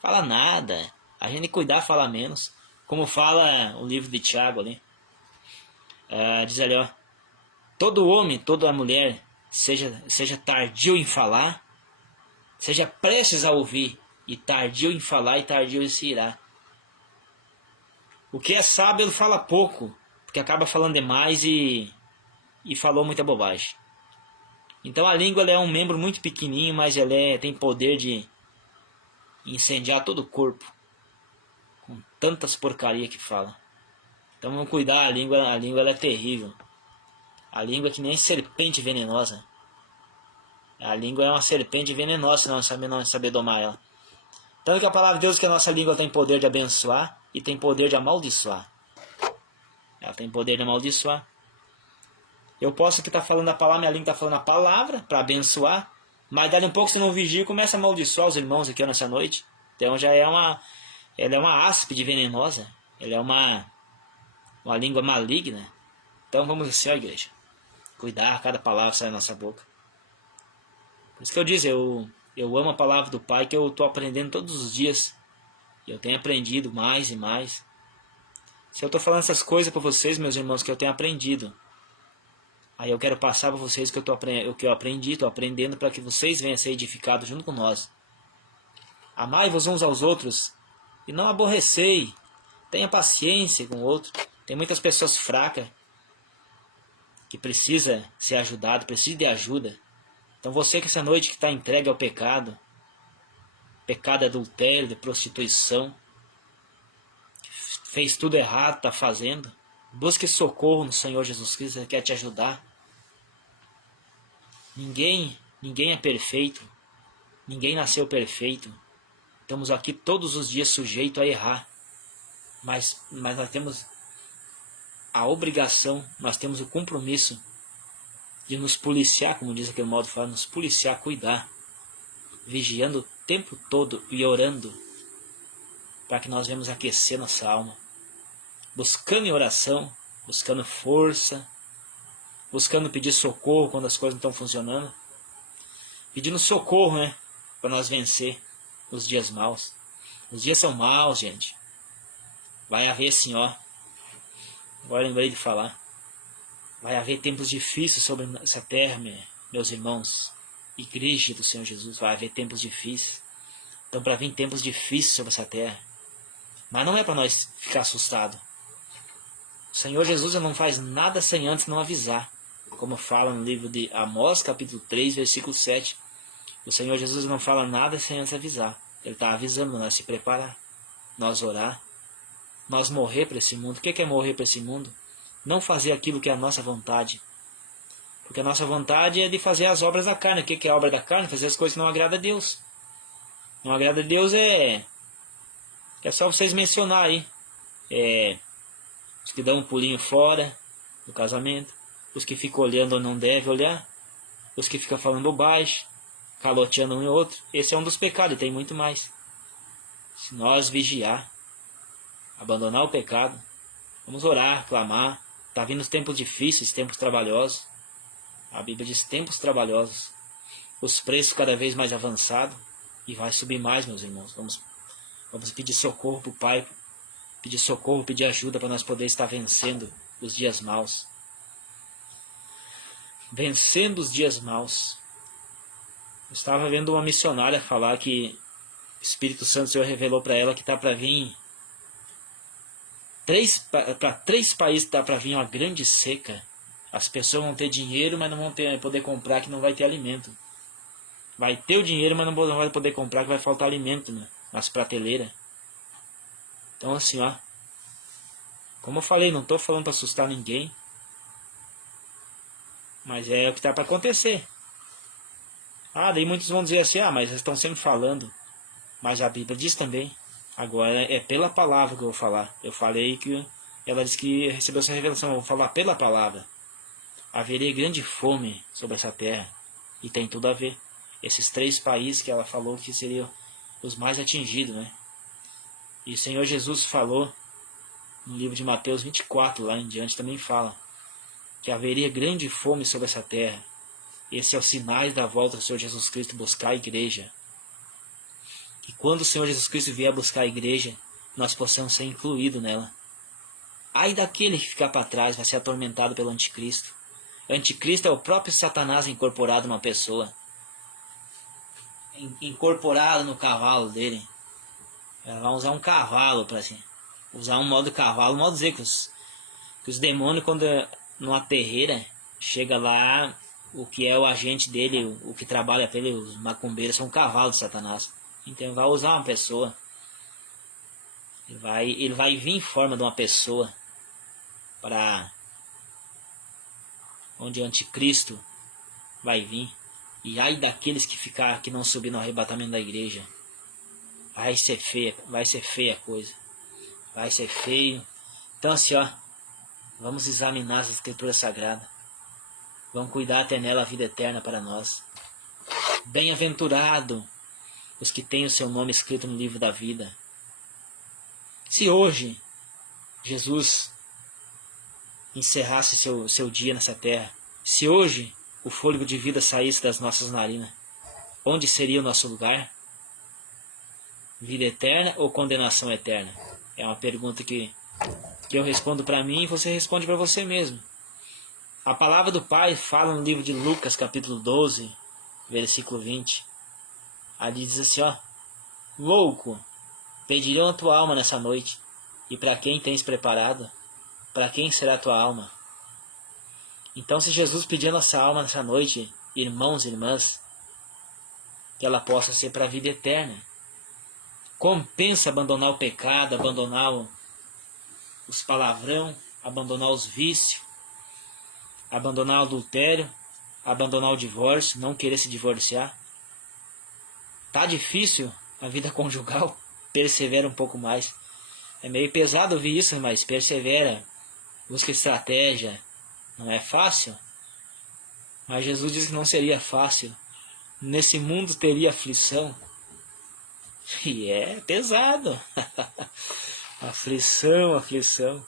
Fala nada. A gente cuidar, falar menos. Como fala o livro de Tiago ali. Diz ali, ó. Todo homem, toda mulher, seja tardio em falar, seja prestes a ouvir, e tardio em falar e tardio em se irar. O que é sábio, ele fala pouco, porque acaba falando demais e falou muita bobagem. Então a língua ela é um membro muito pequenininho, mas ela tem poder de incendiar todo o corpo, com tantas porcarias que fala. Então vamos cuidar, a língua ela é terrível. A língua é que nem serpente venenosa. A língua é uma serpente venenosa se não saber domar ela. Tanto que a palavra de Deus é que a nossa língua tem poder de abençoar e tem poder de amaldiçoar. Ela tem poder de amaldiçoar. Eu posso aqui estar falando a palavra, minha língua está falando a palavra para abençoar, mas dali um pouco se não vigia começa a amaldiçoar os irmãos aqui nessa noite. Então já ela é uma áspide venenosa. Ela é uma língua maligna. Então vamos assim, ó, igreja. Cuidar cada palavra que sai da nossa boca. Por isso que eu disse, eu amo a palavra do Pai, que eu estou aprendendo todos os dias. E eu tenho aprendido mais e mais. Se eu estou falando essas coisas para vocês, meus irmãos, que eu tenho aprendido. Aí eu quero passar para vocês o que eu aprendi, estou aprendendo para que vocês venham a ser edificados junto com nós. Amai-vos uns aos outros e não aborrecei. Tenha paciência com o outro. Tem muitas pessoas fracas que precisa ser ajudado, precisa de ajuda. Então você que essa noite que está entregue ao pecado, pecado de adultério, de prostituição, fez tudo errado, está fazendo, busque socorro no Senhor Jesus Cristo, Ele quer te ajudar. Ninguém é perfeito, ninguém nasceu perfeito. Estamos aqui todos os dias sujeitos a errar, mas nós temos a obrigação, nós temos o compromisso de nos policiar, como diz aquele modo de falar, nos policiar, cuidar, vigiando o tempo todo e orando, para que nós venhamos aquecer nossa alma, buscando em oração, buscando força, buscando pedir socorro quando as coisas não estão funcionando, pedindo socorro, né, para nós vencer os dias maus. Os dias são maus, gente. Vai haver assim, ó, agora lembrei de falar, vai haver tempos difíceis sobre essa terra, meus irmãos, igreja do Senhor Jesus, vai haver tempos difíceis. Então, para vir tempos difíceis sobre essa terra, mas não é para nós ficar assustados. O Senhor Jesus não faz nada sem antes não avisar. Como fala no livro de Amós, capítulo 3, versículo 7. O Senhor Jesus não fala nada sem antes avisar. Ele está avisando nós se preparar, nós orar, nós morrer para esse mundo. O que é morrer para esse mundo? Não fazer aquilo que é a nossa vontade. Porque a nossa vontade é de fazer as obras da carne. O que é a obra da carne? Fazer as coisas que não agradam a Deus. Não agrada a Deus é só vocês mencionar aí. Os que dão um pulinho fora do casamento, os que ficam olhando ou não devem olhar, os que ficam falando bobagem, caloteando um e outro. Esse é um dos pecados, e tem muito mais. Se nós vigiar, abandonar o pecado, vamos orar, clamar. Está vindo os tempos difíceis, tempos trabalhosos. A Bíblia diz tempos trabalhosos. Os preços cada vez mais avançados. E vai subir mais, meus irmãos. Vamos pedir socorro para o Pai. Pedir socorro, pedir ajuda para nós poder estar vencendo os dias maus. Vencendo os dias maus. Eu estava vendo uma missionária falar que o Espírito Santo, o Senhor revelou para ela que está para vir para 3 países está para vir uma grande seca. As pessoas vão ter dinheiro, mas não vão poder comprar, que não vai ter alimento. Vai ter o dinheiro, mas não vai poder comprar, que vai faltar alimento, né, nas prateleiras. Então assim, ó, como eu falei, não estou falando para assustar ninguém, mas é o que está para acontecer. Daí muitos vão dizer assim, mas eles estão sempre falando. Mas a Bíblia diz também. Agora é pela palavra que eu vou falar. Eu falei que ela disse que recebeu essa revelação. Eu vou falar pela palavra. Haveria grande fome sobre essa terra. E tem tudo a ver. Esses 3 países que ela falou que seriam os mais atingidos, né? E o Senhor Jesus falou no livro de Mateus 24, lá em diante, também fala que haveria grande fome sobre essa terra. Esse é o sinais da volta do Senhor Jesus Cristo buscar a igreja. Que quando o Senhor Jesus Cristo vier buscar a igreja, nós possamos ser incluídos nela. Ai daquele que ficar para trás, vai ser atormentado pelo anticristo. O anticristo é o próprio Satanás incorporado numa pessoa. Incorporado no cavalo dele. Vai usar um cavalo para assim. Usar um modo cavalo, modo dizer que os demônios, quando numa terreira, chega lá, o que é o agente dele, o que trabalha para ele, os macumbeiros, são um cavalo de Satanás. Então vai usar uma pessoa. Ele vai vir em forma de uma pessoa para onde o anticristo vai vir. E ai daqueles que não subir no arrebatamento da igreja. Vai ser feia a coisa. Vai ser feio. Então assim, ó, vamos examinar as escrituras sagradas. Vamos cuidar até nela a vida eterna para nós. Bem-aventurado os que têm o seu nome escrito no livro da vida. Se hoje Jesus encerrasse seu dia nessa terra, se hoje o fôlego de vida saísse das nossas narinas, onde seria o nosso lugar? Vida eterna ou condenação eterna? É uma pergunta que eu respondo para mim e você responde para você mesmo. A palavra do Pai fala no livro de Lucas, capítulo 12, versículo 20. Ali diz assim, ó: louco, pedirão a tua alma nessa noite, e para quem tens preparado? Para quem será a tua alma? Então, se Jesus pedir a nossa alma nessa noite, irmãos e irmãs, que ela possa ser para a vida eterna. Compensa abandonar o pecado, abandonar os palavrão, abandonar os vícios, abandonar o adultério, abandonar o divórcio, não querer se divorciar. Tá difícil a vida conjugal? Persevera um pouco mais. É meio pesado ouvir isso, mas persevera. Busca estratégia. Não é fácil? Mas Jesus disse que não seria fácil. Nesse mundo teria aflição. E é pesado. Aflição, aflição.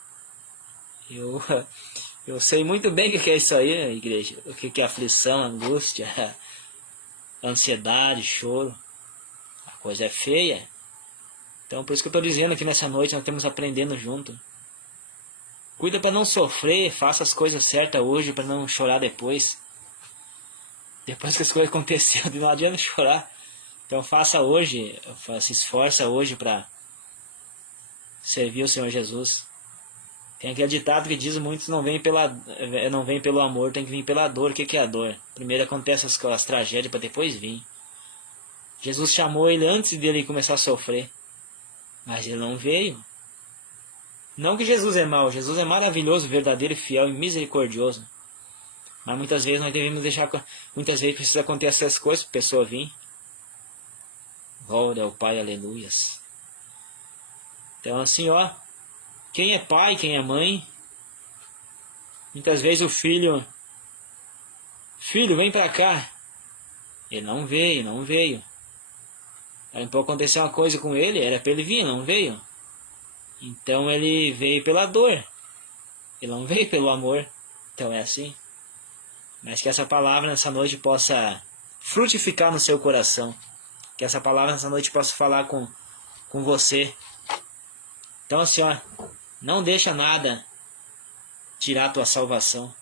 Eu sei muito bem o que é isso aí, igreja. O que é aflição, angústia, ansiedade, choro. A coisa é feia. Então, por isso que eu estou dizendo que nessa noite nós temos aprendendo junto. Cuida para não sofrer, faça as coisas certas hoje para não chorar depois. Depois que as coisas aconteceram, não adianta chorar. Então faça hoje, se esforça hoje para servir o Senhor Jesus. Tem aquele ditado que diz: muitos não vêm pelo amor, tem que vir pela dor. O que é a dor? Primeiro acontece as tragédias para depois vir. Jesus chamou ele antes dele começar a sofrer. Mas ele não veio. Não que Jesus é mau, Jesus é maravilhoso, verdadeiro, fiel e misericordioso. Mas muitas vezes nós devemos deixar, muitas vezes precisa acontecer essas coisas para a pessoa vir. Glória ao Pai, aleluias. Então assim, ó, quem é pai, quem é mãe, muitas vezes o filho, vem pra cá. Ele não veio. Aí pode acontecer uma coisa com ele, era pra ele vir, não veio. Então ele veio pela dor. Ele não veio pelo amor. Então é assim. Mas que essa palavra nessa noite possa frutificar no seu coração. Que essa palavra nessa noite possa falar com você. Então assim, ó, não deixa nada tirar a tua salvação.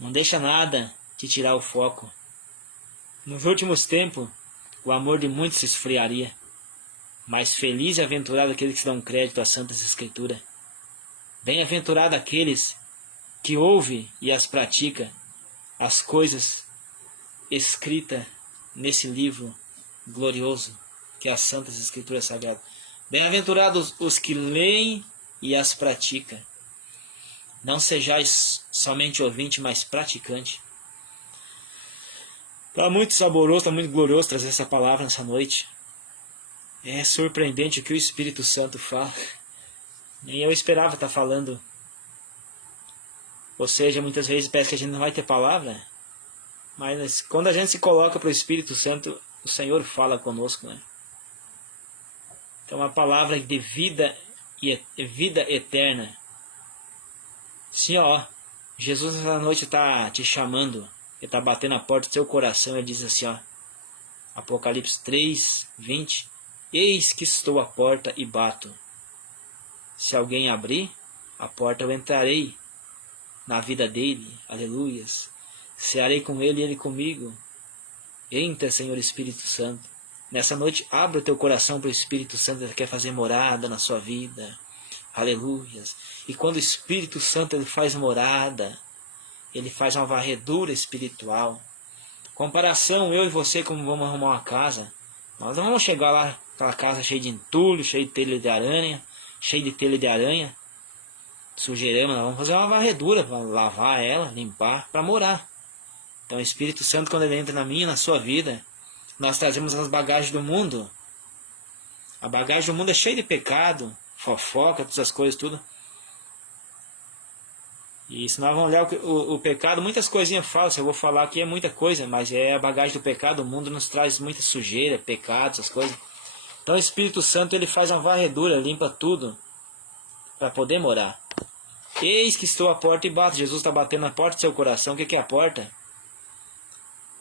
Não deixa nada te tirar o foco. Nos últimos tempos, o amor de muitos se esfriaria. Mas feliz e aventurado aqueles que dão crédito às Santas Escrituras. Bem-aventurado aqueles que ouvem e as praticam, as coisas escritas nesse livro glorioso, que é as Santas Escrituras Sagradas. Bem-aventurados os que leem e as praticam. Não sejais somente ouvinte, mas praticante. Está muito saboroso, está muito glorioso trazer essa palavra nessa noite. É surpreendente o que o Espírito Santo fala. Nem eu esperava estar falando. Ou seja, muitas vezes parece que a gente não vai ter palavra. Mas quando a gente se coloca para o Espírito Santo, o Senhor fala conosco, né? Então a palavra de vida e vida eterna. Sim, ó. Jesus essa noite está te chamando. Ele está batendo a porta do seu coração. Ele diz assim, ó. Apocalipse 3, 20. Eis que estou à porta e bato. Se alguém abrir a porta, eu entrarei na vida dele. Aleluias. Cearei com ele e ele comigo. Entra, Senhor Espírito Santo. Nessa noite, abra o teu coração para o Espírito Santo. Ele quer fazer morada na sua vida. Aleluias. E quando o Espírito Santo ele faz morada, ele faz uma varredura espiritual. Comparação, eu e você, como vamos arrumar uma casa. Nós não vamos chegar lá, aquela casa cheia de entulho, cheia de telha de aranha, sujeirama. Nós vamos fazer uma varredura para lavar ela, limpar, para morar. Então o Espírito Santo, quando ele entra na minha, na sua vida, nós trazemos as bagagens do mundo. A bagagem do mundo é cheia de pecado, fofoca, todas as coisas, tudo. E se nós vamos olhar o pecado, muitas coisinhas falam, se eu vou falar aqui é muita coisa, mas é a bagagem do pecado, o mundo nos traz muita sujeira, pecado, essas coisas. Então o Espírito Santo ele faz uma varredura, limpa tudo, para poder morar. Eis que estou à porta e bato. Jesus está batendo na porta do seu coração. O que é a porta?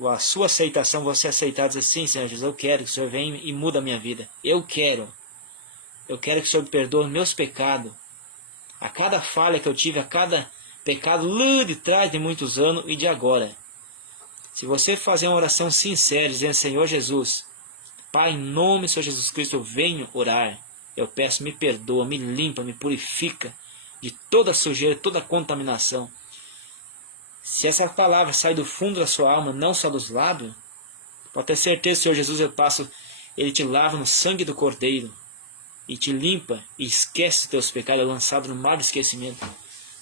A sua aceitação, você aceitar, dizer sim, Senhor Jesus, eu quero que o Senhor venha e muda a minha vida. Eu quero que o Senhor perdoe meus pecados. A cada falha que eu tive, a cada pecado lá de trás de muitos anos e de agora. Se você fazer uma oração sincera, dizendo: Senhor Jesus, Pai, em nome do Senhor Jesus Cristo, eu venho orar. Eu peço, me perdoa, me limpa, me purifica de toda sujeira, toda contaminação. Se essa palavra sai do fundo da sua alma, não só dos lábios, pode ter certeza, Senhor Jesus, Ele te lava no sangue do Cordeiro e te limpa e esquece os teus pecados, é lançado no mar do esquecimento.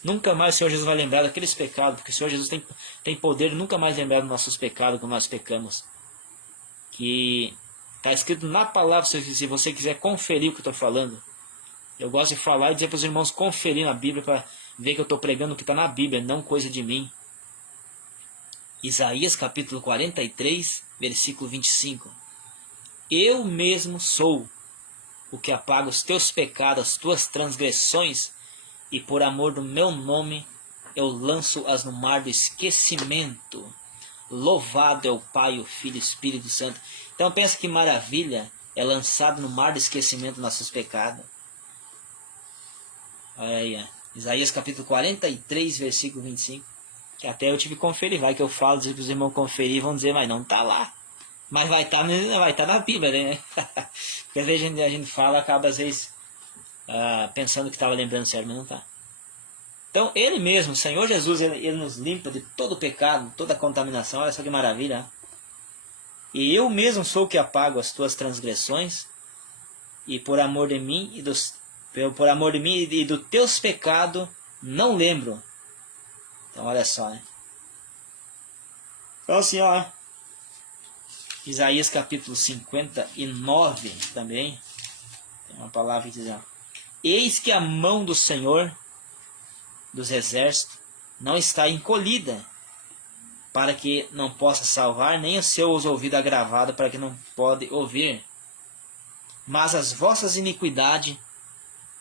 Nunca mais o Senhor Jesus vai lembrar daqueles pecados, porque o Senhor Jesus tem poder de nunca mais lembrar dos nossos pecados quando nós pecamos. Que está escrito na palavra, se você quiser conferir o que eu estou falando. Eu gosto de falar e dizer para os irmãos conferir na Bíblia para ver que eu estou pregando o que está na Bíblia, não coisa de mim. Isaías capítulo 43, versículo 25. Eu mesmo sou o que apaga os teus pecados, as tuas transgressões, e por amor do meu nome eu lanço-as no mar do esquecimento. Louvado é o Pai, o Filho e o Espírito Santo. Então pensa que maravilha, é lançado no mar do esquecimento nossos pecados. Olha aí, Isaías capítulo 43, versículo 25. Que até eu tive que conferir, vai que eu falo, dizer para os irmãos conferir, vão dizer, mas não está lá. Mas vai estar na Bíblia, né? Porque às vezes a gente fala, acaba às vezes pensando que estava lembrando certo, mas não está. Então Ele mesmo, o Senhor Jesus, ele nos limpa de todo o pecado, toda a contaminação. Olha só que maravilha. E eu mesmo sou o que apago as tuas transgressões, e por amor de mim e dos teus pecados não lembro. Então olha só, né? Então assim, ó, Isaías capítulo 59 também, tem uma palavra que diz, ó: eis que a mão do Senhor dos exércitos não está encolhida, para que não possa salvar, nem os seus ouvidos agravados, para que não pode ouvir. Mas as vossas iniquidades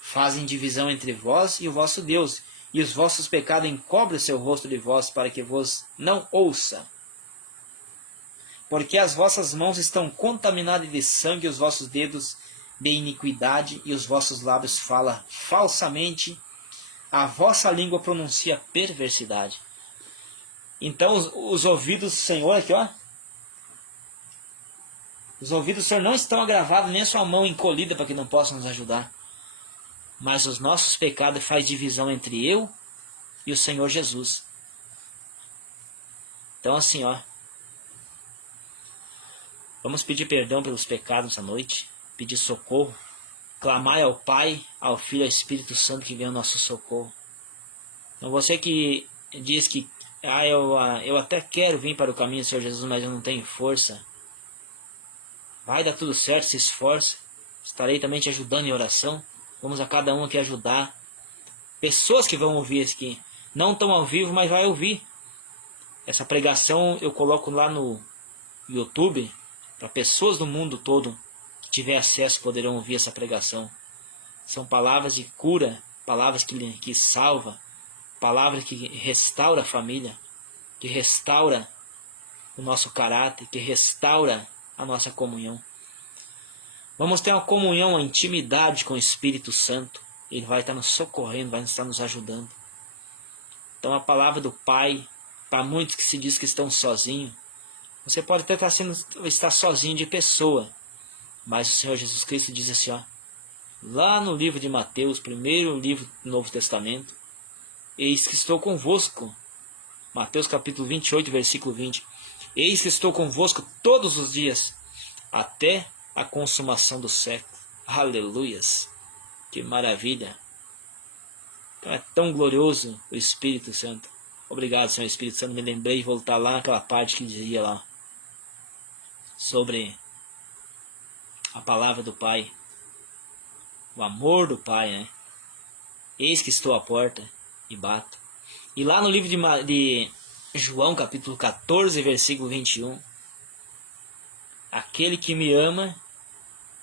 fazem divisão entre vós e o vosso Deus, e os vossos pecados encobrem o seu rosto de vós, para que vos não ouça. Porque as vossas mãos estão contaminadas de sangue, os vossos dedos de iniquidade, e os vossos lábios falam falsamente, a vossa língua pronuncia perversidade. Então os ouvidos do Senhor aqui, ó, os ouvidos do Senhor não estão agravados, nem a sua mão encolhida para que não possa nos ajudar. Mas os nossos pecados faz divisão entre eu e o Senhor Jesus. Então assim, ó, vamos pedir perdão pelos pecados essa noite, pedir socorro, clamar ao Pai, ao Filho e ao Espírito Santo que venha ao nosso socorro. Então você que diz que eu até quero vir para o caminho do Senhor Jesus, mas eu não tenho força, vai dar tudo certo, se esforce. Estarei também te ajudando em oração. Vamos a cada um aqui ajudar. Pessoas que vão ouvir isso aqui, não estão ao vivo, mas vai ouvir. Essa pregação eu coloco lá no YouTube, para pessoas do mundo todo que tiver acesso poderão ouvir essa pregação. São palavras de cura, palavras que salva, palavras que restaura a família, que restaura o nosso caráter, que restaura a nossa comunhão. Vamos ter uma comunhão, uma intimidade com o Espírito Santo. Ele vai estar nos socorrendo, vai estar nos ajudando. Então a palavra do Pai, para muitos que se diz que estão sozinhos, você pode até estar sozinho de pessoa, mas o Senhor Jesus Cristo diz assim, ó, lá no livro de Mateus, primeiro livro do Novo Testamento: eis que estou convosco. Mateus capítulo 28, versículo 20. Eis que estou convosco todos os dias, até a consumação do século. Aleluias! Que maravilha! Então é tão glorioso o Espírito Santo. Obrigado, Senhor Espírito Santo. Me lembrei de voltar lá naquela parte que dizia lá sobre a palavra do Pai, o amor do Pai, né? Eis que estou à porta e bato. E lá no livro de João, capítulo 14, versículo 21, aquele que me ama,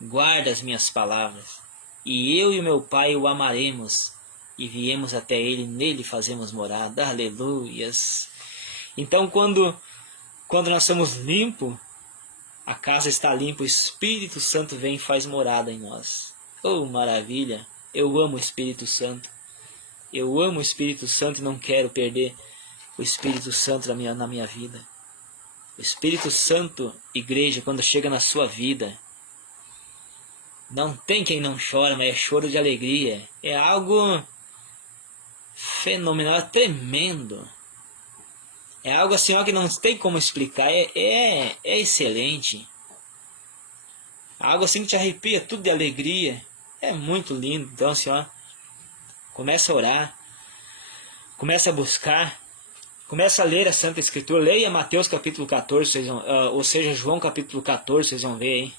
guarda as minhas palavras, e eu e o meu Pai o amaremos, e viemos até ele, nele fazemos morada. Aleluias! Então quando nós somos limpos, a casa está limpa, o Espírito Santo vem e faz morada em nós. Oh, maravilha! Eu amo o Espírito Santo. Eu amo o Espírito Santo e não quero perder o Espírito Santo na minha vida. O Espírito Santo, igreja, quando chega na sua vida, não tem quem não chora, mas é choro de alegria. É algo fenomenal, é tremendo. É algo assim ó, que não tem como explicar. É excelente. Algo assim que te arrepia tudo de alegria. É muito lindo. Então assim, ó, começa a orar. Começa a buscar. Começa a ler a Santa Escritura. Leia Mateus capítulo 14, vocês vão, ou seja, João capítulo 14, vocês vão ver aí.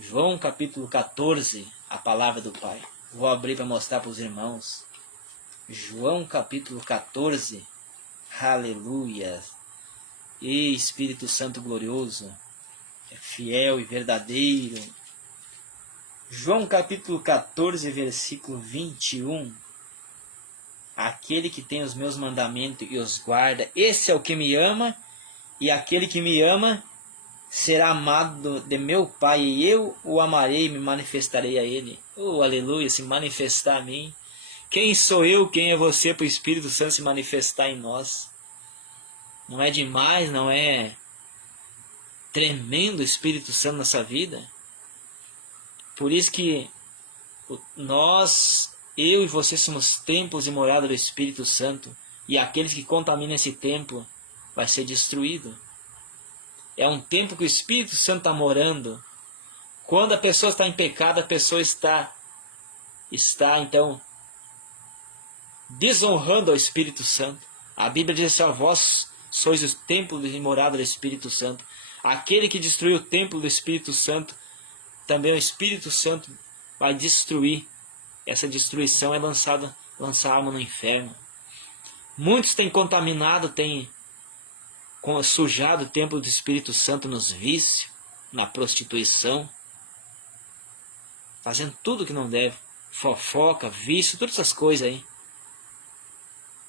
João capítulo 14, a palavra do Pai. Vou abrir para mostrar para os irmãos. João capítulo 14. Aleluia. E Espírito Santo glorioso, é fiel e verdadeiro. João capítulo 14, versículo 21. Aquele que tem os meus mandamentos e os guarda, esse é o que me ama, e aquele que me ama será amado de meu Pai, e eu o amarei e me manifestarei a ele. Oh, aleluia, se manifestar a mim. Quem sou eu, quem é você para o Espírito Santo se manifestar em nós? Não é demais, não é tremendo o Espírito Santo nessa vida? Por isso que nós, eu e você somos templos e morada do Espírito Santo, e aqueles que contaminam esse templo vai ser destruído. É um templo que o Espírito Santo está morando. Quando a pessoa está em pecado, a pessoa está então desonrando ao Espírito Santo. A Bíblia diz assim: vós sois o templo e morada do Espírito Santo. Aquele que destruiu o templo do Espírito Santo, também o Espírito Santo vai destruir. Essa destruição é lançar a alma no inferno. Muitos têm contaminado, têm sujado o templo do Espírito Santo nos vícios, na prostituição, fazendo tudo que não deve, fofoca, vício, todas essas coisas aí.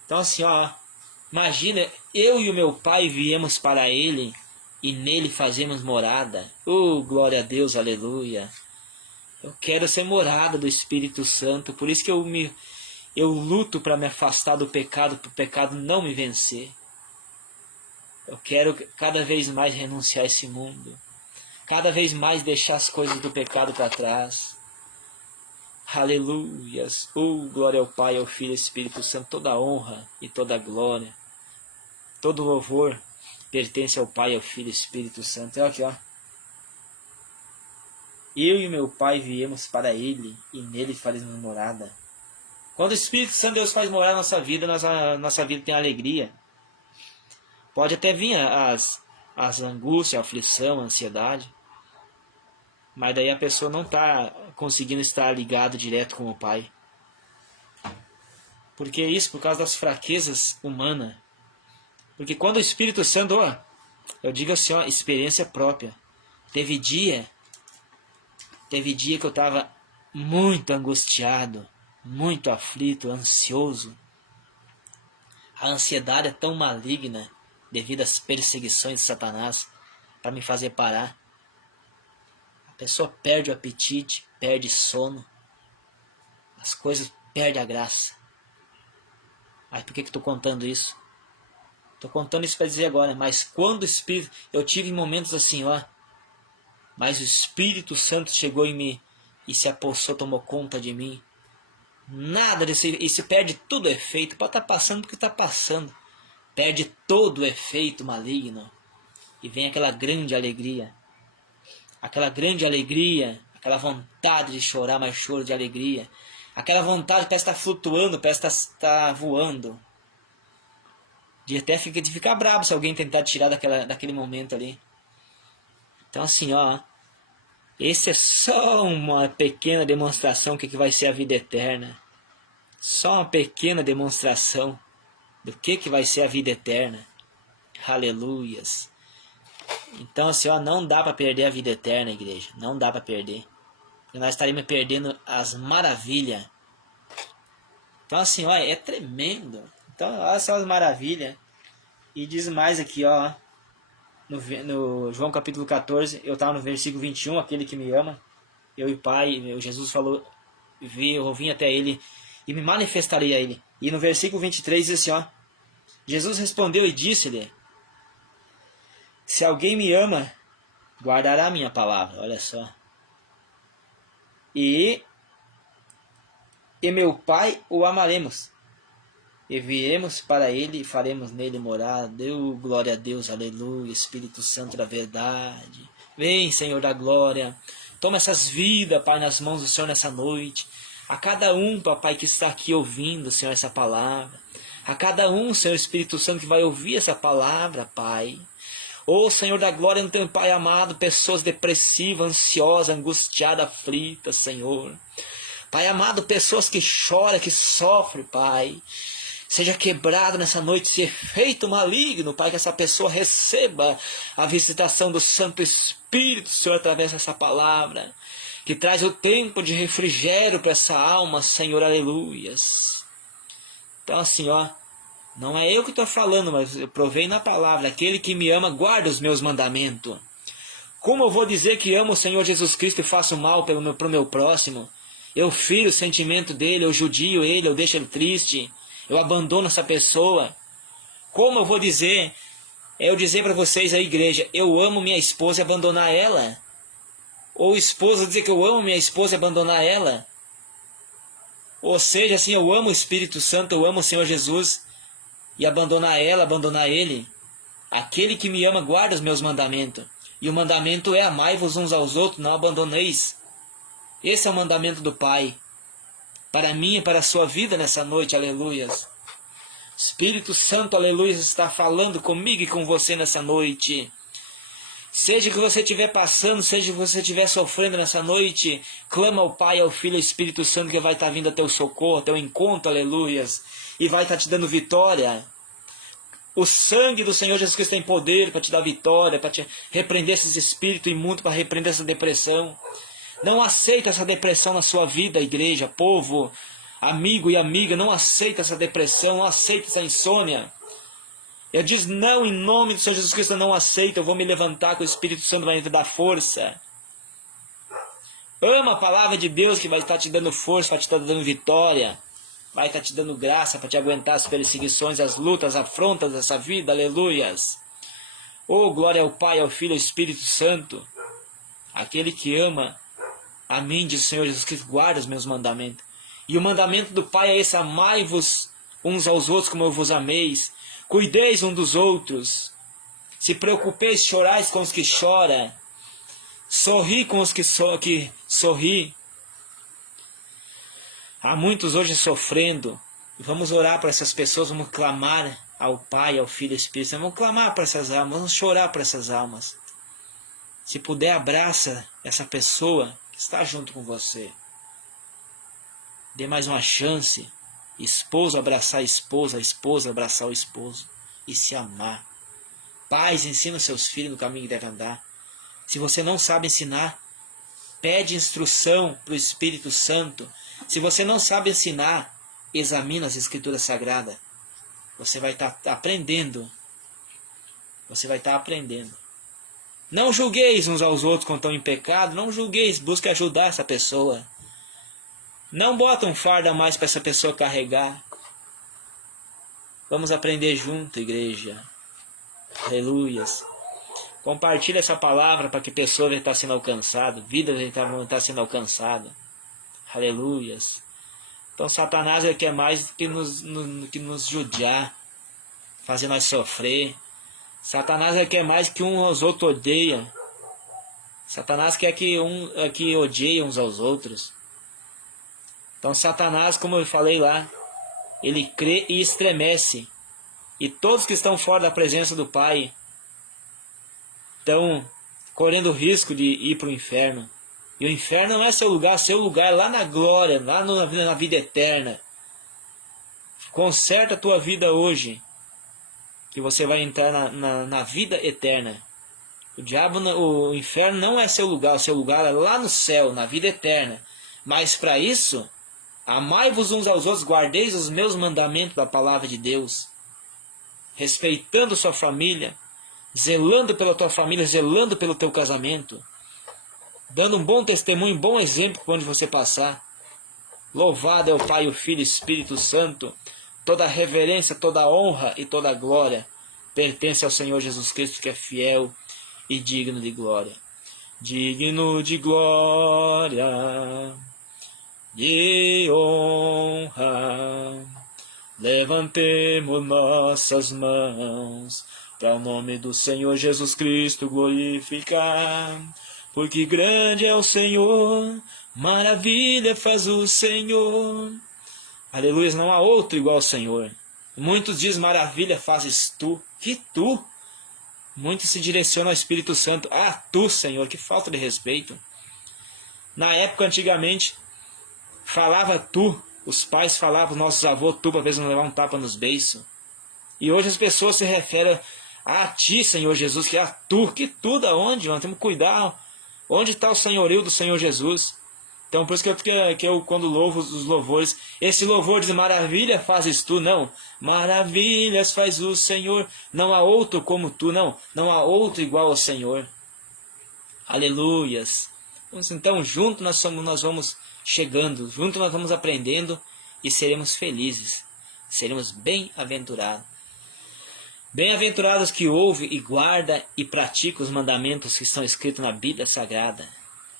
Então assim, ó, imagina, eu e o meu Pai viemos para Ele e nele fazemos morada. Oh, glória a Deus, aleluia. Eu quero ser morada do Espírito Santo, por isso que eu luto para me afastar do pecado, para o pecado não me vencer. Eu quero cada vez mais renunciar a esse mundo, cada vez mais deixar as coisas do pecado para trás. Aleluias. Oh, glória ao Pai, ao Filho e ao Espírito Santo. Toda a honra e toda a glória, todo louvor pertence ao Pai, ao Filho e ao Espírito Santo. Olha aqui, ó. Eu e meu Pai viemos para Ele e nele faremos morada. Quando o Espírito Santo Deus faz morar na nossa vida, nossa vida tem alegria. Pode até vir as angústias, a aflição, a ansiedade. Mas daí a pessoa não está conseguindo estar ligado direto com o Pai. Por que isso? Por causa das fraquezas humanas. Porque quando o Espírito Santo, ó, eu digo assim, ó, experiência própria. Teve dia que eu estava muito angustiado, muito aflito, ansioso. A ansiedade é tão maligna devido às perseguições de Satanás para me fazer parar. A pessoa perde o apetite, perde sono, as coisas perdem a graça. Aí por que estou contando isso? Estou contando isso para dizer agora, mas quando o Espírito... Eu tive momentos assim, ó, mas o Espírito Santo chegou em mim e se apossou, tomou conta de mim. Nada desse... E se perde todo o efeito, pode estar passando porque está passando. Perde todo o efeito maligno e vem aquela grande alegria. Aquela grande alegria, aquela vontade de chorar, mas choro de alegria. Aquela vontade parece estar flutuando, parece estar voando. De até de ficar bravo se alguém tentar tirar daquele momento ali. Então assim, ó, esse é só uma pequena demonstração do que vai ser a vida eterna. Só uma pequena demonstração do que vai ser a vida eterna. Aleluias. Então assim, ó, não dá para perder a vida eterna, igreja. Não dá para perder. Porque nós estaremos perdendo as maravilhas. Então assim, ó, é tremendo. Então, olha só as maravilhas. E diz mais aqui, ó. No João capítulo 14, eu estava no versículo 21, aquele que me ama. Eu e o Pai, Jesus falou, eu vim até Ele e me manifestarei a ele. E no versículo 23 diz assim, ó, Jesus respondeu e disse-lhe, se alguém me ama, guardará a minha palavra. Olha só. E meu Pai o amaremos. E viremos para ele e faremos nele morada. Deu glória a Deus, aleluia, Espírito Santo da verdade. Vem, Senhor da glória. Toma essas vidas, Pai, nas mãos do Senhor nessa noite. A cada um, Papai, que está aqui ouvindo, Senhor, essa palavra. A cada um, Senhor Espírito Santo, que vai ouvir essa palavra, Pai. Ô Senhor da glória, no teu Pai amado, pessoas depressivas, ansiosas, angustiadas, aflitas, Senhor. Pai amado, pessoas que choram, que sofrem, Pai. Seja quebrado nessa noite esse efeito maligno, Pai, que essa pessoa receba a visitação do Santo Espírito, Senhor, através dessa palavra, que traz o tempo de refrigério para essa alma, Senhor, aleluias. Então assim, ó, não é eu que estou falando, mas eu provei na palavra, aquele que me ama guarda os meus mandamentos. Como eu vou dizer que amo o Senhor Jesus Cristo e faço mal pro meu próximo? Eu firo o sentimento dele, eu judio ele, eu deixo ele triste, eu abandono essa pessoa. Como eu vou dizer, eu dizer para vocês, a igreja, eu amo minha esposa e abandonar ela? Ou esposa dizer que eu amo minha esposa e abandonar ela? Ou seja, assim, eu amo o Espírito Santo, eu amo o Senhor Jesus e abandonar ela, abandonar ele? Aquele que me ama guarda os meus mandamentos. E o mandamento é amai-vos uns aos outros, não abandoneis. Esse é o mandamento do Pai. Para mim e para a sua vida nessa noite, aleluias. Espírito Santo, aleluias, está falando comigo e com você nessa noite. Seja que você estiver passando, seja que você estiver sofrendo nessa noite, clama ao Pai, ao Filho e ao Espírito Santo que vai estar vindo a teu socorro, a teu encontro, aleluias, e vai estar te dando vitória. O sangue do Senhor Jesus Cristo tem poder para te dar vitória, para te repreender esses espíritos imundos, para repreender essa depressão. Não aceita essa depressão na sua vida, igreja, povo, amigo e amiga, não aceita essa depressão, não aceita essa insônia. Eu diz não, em nome do Senhor Jesus Cristo, eu não aceito, eu vou me levantar, que o Espírito Santo vai te dar força. Ama a palavra de Deus que vai estar te dando força, vai te estar dando vitória, vai estar te dando graça para te aguentar as perseguições, as lutas, as afrontas dessa vida, aleluias. Oh, glória ao Pai, ao Filho e ao Espírito Santo. Aquele que ama a mim, diz o Senhor Jesus Cristo, guarda os meus mandamentos. E o mandamento do Pai é esse, amai-vos uns aos outros como eu vos ameis. Cuideis um dos outros. Se preocupeis, chorais com os que choram. Sorri com os que sorri. Há muitos hoje sofrendo. Vamos orar para essas pessoas, vamos clamar ao Pai, ao Filho e ao Espírito Santo. Vamos clamar para essas almas, vamos chorar para essas almas. Se puder, abraça essa pessoa que está junto com você. Dê mais uma chance. Esposo abraçar a esposa abraçar o esposo. E se amar. Pais, ensina os seus filhos no caminho que devem andar. Se você não sabe ensinar, pede instrução para o Espírito Santo. Se você não sabe ensinar, examina as Escrituras Sagradas. Você vai estar aprendendo. Você vai estar aprendendo. Não julgueis uns aos outros quando estão em pecado. Não julgueis, busque ajudar essa pessoa. Não bota um fardo a mais para essa pessoa carregar. Vamos aprender junto, igreja. Aleluias. Compartilhe essa palavra para que pessoas venham estar sendo alcançadas. Vidas venham estar sendo alcançadas. Aleluias. Então Satanás quer mais do que nos judiar. Fazer nós sofrer. Satanás quer mais que um aos outros odeia. Satanás quer que odeie uns aos outros. Então Satanás, como eu falei lá, ele crê e estremece. E todos que estão fora da presença do Pai estão correndo risco de ir para o inferno. E o inferno não é seu lugar é lá na glória, lá na vida eterna. Conserta a tua vida hoje, que você vai entrar na vida eterna. O inferno não é seu lugar é lá no céu, na vida eterna. Mas para isso, amai-vos uns aos outros, guardeis os meus mandamentos da palavra de Deus, respeitando sua família, zelando pela tua família, zelando pelo teu casamento, dando um bom testemunho, um bom exemplo por onde você passar. Louvado é o Pai, o Filho e o Espírito Santo. Toda reverência, toda honra e toda glória pertence ao Senhor Jesus Cristo, que é fiel e digno de glória. Digno de glória, de honra. Levantemos nossas mãos para o nome do Senhor Jesus Cristo glorificar. Porque grande é o Senhor, maravilha faz o Senhor. Aleluia, não há outro igual ao Senhor. Muitos dizem, maravilha fazes tu. Que tu? Muitos se direcionam ao Espírito Santo. Ah, tu, Senhor, que falta de respeito. Na época, antigamente, falava tu. Os pais falavam, nossos avôs, tu, para ver se não levar um tapa nos beiços. E hoje as pessoas se referem a ti, Senhor Jesus, que é a tu. Que tu da onde? Nós temos que cuidar. Onde está o senhorio do Senhor Jesus? Então, por isso que eu quando louvo os louvores, esse louvor diz, maravilha fazes tu, não. Maravilhas faz o Senhor. Não há outro como tu, não. Não há outro igual ao Senhor. Aleluias. Então, junto nós vamos chegando, junto nós vamos aprendendo e seremos felizes. Seremos bem-aventurados. Bem-aventurados que ouvem e guardam e praticam os mandamentos que estão escritos na Bíblia Sagrada.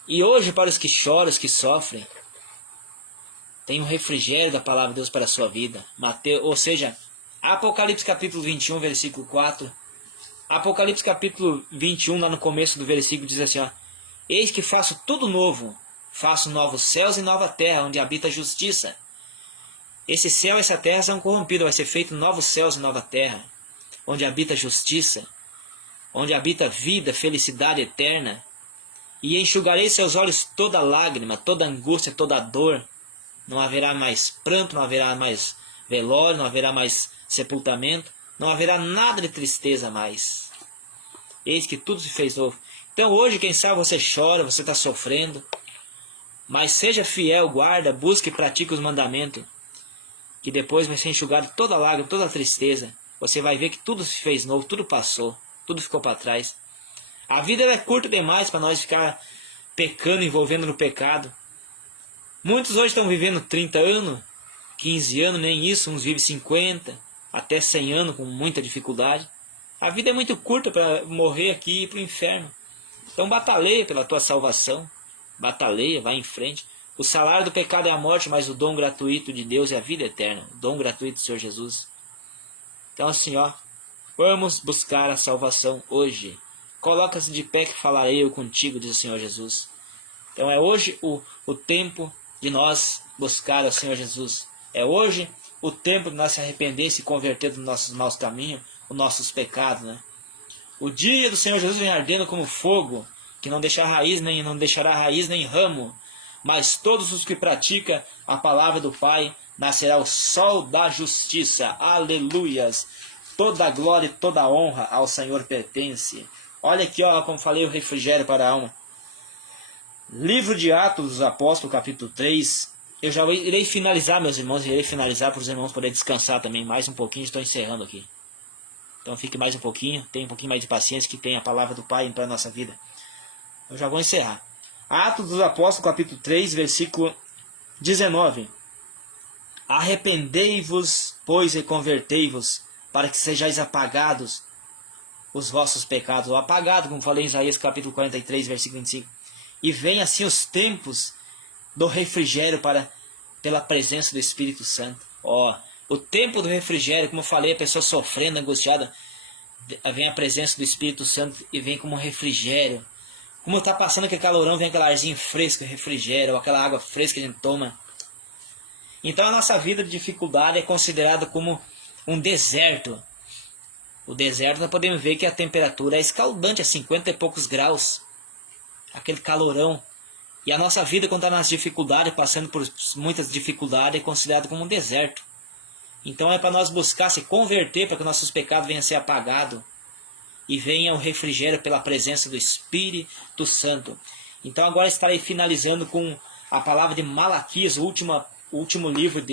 E hoje, para os que choram, os que sofrem, tem um refrigério da palavra de Deus para a sua vida. Ou seja, Apocalipse capítulo 21, versículo 4. Apocalipse capítulo 21, lá no começo do versículo, diz assim, ó, eis que faço tudo novo, faço novos céus e nova terra, onde habita a justiça. Esse céu e essa terra são corrompidos, vai ser feito novos céus e nova terra, onde habita a justiça, onde habita vida, felicidade eterna. E enxugarei seus olhos toda lágrima, toda angústia, toda dor. Não haverá mais pranto, não haverá mais velório, não haverá mais sepultamento, não haverá nada de tristeza mais. Eis que tudo se fez novo. Então hoje, quem sabe você chora, você está sofrendo, mas seja fiel, guarda, busque e pratique os mandamentos, que depois vai ser enxugado toda lágrima, toda tristeza. Você vai ver que tudo se fez novo, tudo passou, tudo ficou para trás. A vida é curta demais para nós ficar pecando, envolvendo no pecado. Muitos hoje estão vivendo 30 anos, 15 anos, nem isso, uns vivem 50, até 100 anos com muita dificuldade. A vida é muito curta para morrer aqui e ir para o inferno. Então batalha pela tua salvação, batalha, vai em frente. O salário do pecado é a morte, mas o dom gratuito de Deus é a vida eterna, o dom gratuito do Senhor Jesus. Então assim, ó, vamos buscar a salvação hoje. Coloca-se de pé que falarei eu contigo, diz o Senhor Jesus. Então é hoje o tempo de nós buscar o Senhor Jesus. É hoje o tempo de nós se arrepender e se converter dos nossos maus caminhos, os nossos pecados, né? O dia do Senhor Jesus vem ardendo como fogo, que não deixará raiz nem ramo, mas todos os que praticam a palavra do Pai, nascerá o sol da justiça. Aleluias! Toda a glória e toda a honra ao Senhor pertence. Olha aqui, ó, como falei, o refrigério para a alma. Livro de Atos dos Apóstolos, capítulo 3. Eu já irei finalizar, meus irmãos, irei finalizar para os irmãos poderem descansar também mais um pouquinho. Estou encerrando aqui. Então fique mais um pouquinho, tenha um pouquinho mais de paciência, que tem a palavra do Pai para a nossa vida. Eu já vou encerrar. Atos dos Apóstolos, capítulo 3, versículo 19. Arrependei-vos, pois, e convertei-vos, para que sejais apagados os vossos pecados, ou apagado, como falei em Isaías capítulo 43, versículo 25. E vem assim os tempos do refrigério pela presença do Espírito Santo. Ó, o tempo do refrigério, como eu falei, a pessoa sofrendo, angustiada, vem a presença do Espírito Santo e vem como um refrigério. Como está passando aquele calorão, vem aquele arzinho fresco, refrigério, ou aquela água fresca que a gente toma. Então a nossa vida de dificuldade é considerada como um deserto. O deserto nós podemos ver que a temperatura é escaldante, a 50 e poucos graus. Aquele calorão. E a nossa vida, quando está nas dificuldades, passando por muitas dificuldades, é considerado como um deserto. Então é para nós buscar se converter, para que nossos pecados venham a ser apagados. E venha o refrigério pela presença do Espírito Santo. Então agora estarei finalizando com a palavra de Malaquias, o último livro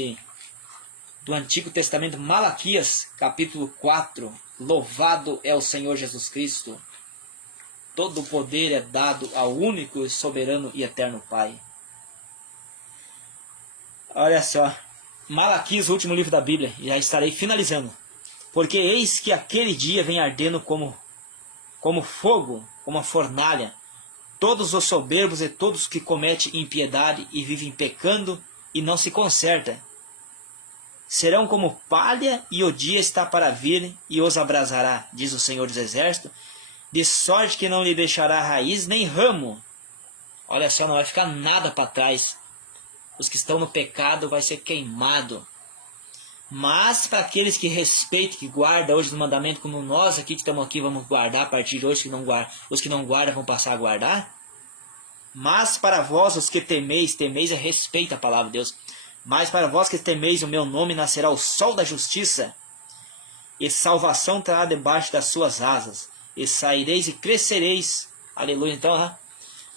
do Antigo Testamento, Malaquias, capítulo 4. Louvado é o Senhor Jesus Cristo. Todo o poder é dado ao único, soberano e eterno Pai. Olha só, Malaquias, o último livro da Bíblia, já estarei finalizando. Porque eis que aquele dia vem ardendo como fogo, como uma fornalha. Todos os soberbos e todos que cometem impiedade e vivem pecando e não se consertam. Serão como palha e o dia está para vir e os abrasará, diz o Senhor dos Exércitos, de sorte que não lhe deixará raiz nem ramo. Olha só, não vai ficar nada para trás. Os que estão no pecado vai ser queimado. Mas para aqueles que respeitam, que guardam hoje o mandamento, como nós aqui que estamos aqui vamos guardar a partir de hoje, os que não guardam vão passar a guardar. Mas para vós os que temeis é respeito à palavra de Deus. Mas para vós que temeis o meu nome nascerá o sol da justiça, e salvação trará debaixo das suas asas, e saireis e crescereis. Aleluia. Então,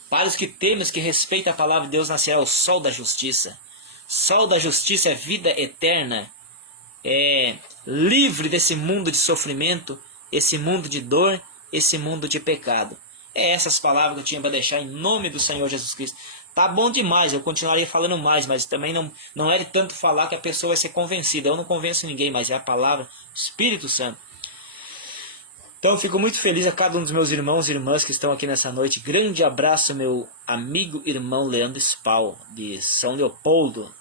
para os que temem, os que respeitam a palavra de Deus, nascerá o sol da justiça. Sol da justiça é vida eterna, é livre desse mundo de sofrimento, esse mundo de dor, esse mundo de pecado. É essas palavras que eu tinha para deixar em nome do Senhor Jesus Cristo. Tá bom demais, eu continuaria falando mais, mas também não é de tanto falar que a pessoa vai ser convencida. Eu não convenço ninguém, mas é a palavra Espírito Santo. Então eu fico muito feliz a cada um dos meus irmãos e irmãs que estão aqui nessa noite. Grande abraço, meu amigo irmão Leandro Spal, de São Leopoldo.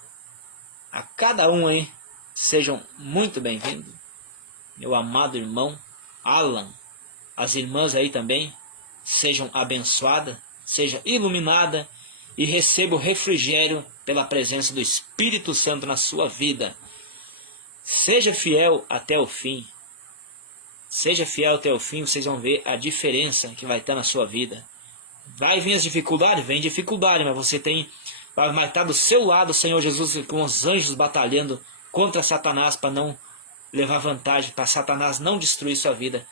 A cada um aí, sejam muito bem-vindos. Meu amado irmão Alan, as irmãs aí também, sejam abençoadas, seja iluminada e receba o refrigério pela presença do Espírito Santo na sua vida. Seja fiel até o fim. Seja fiel até o fim, vocês vão ver a diferença que vai estar na sua vida. Vai vir as dificuldades? Vem dificuldade, mas você vai estar do seu lado o Senhor Jesus com os anjos batalhando contra Satanás para não levar vantagem, para Satanás não destruir sua vida.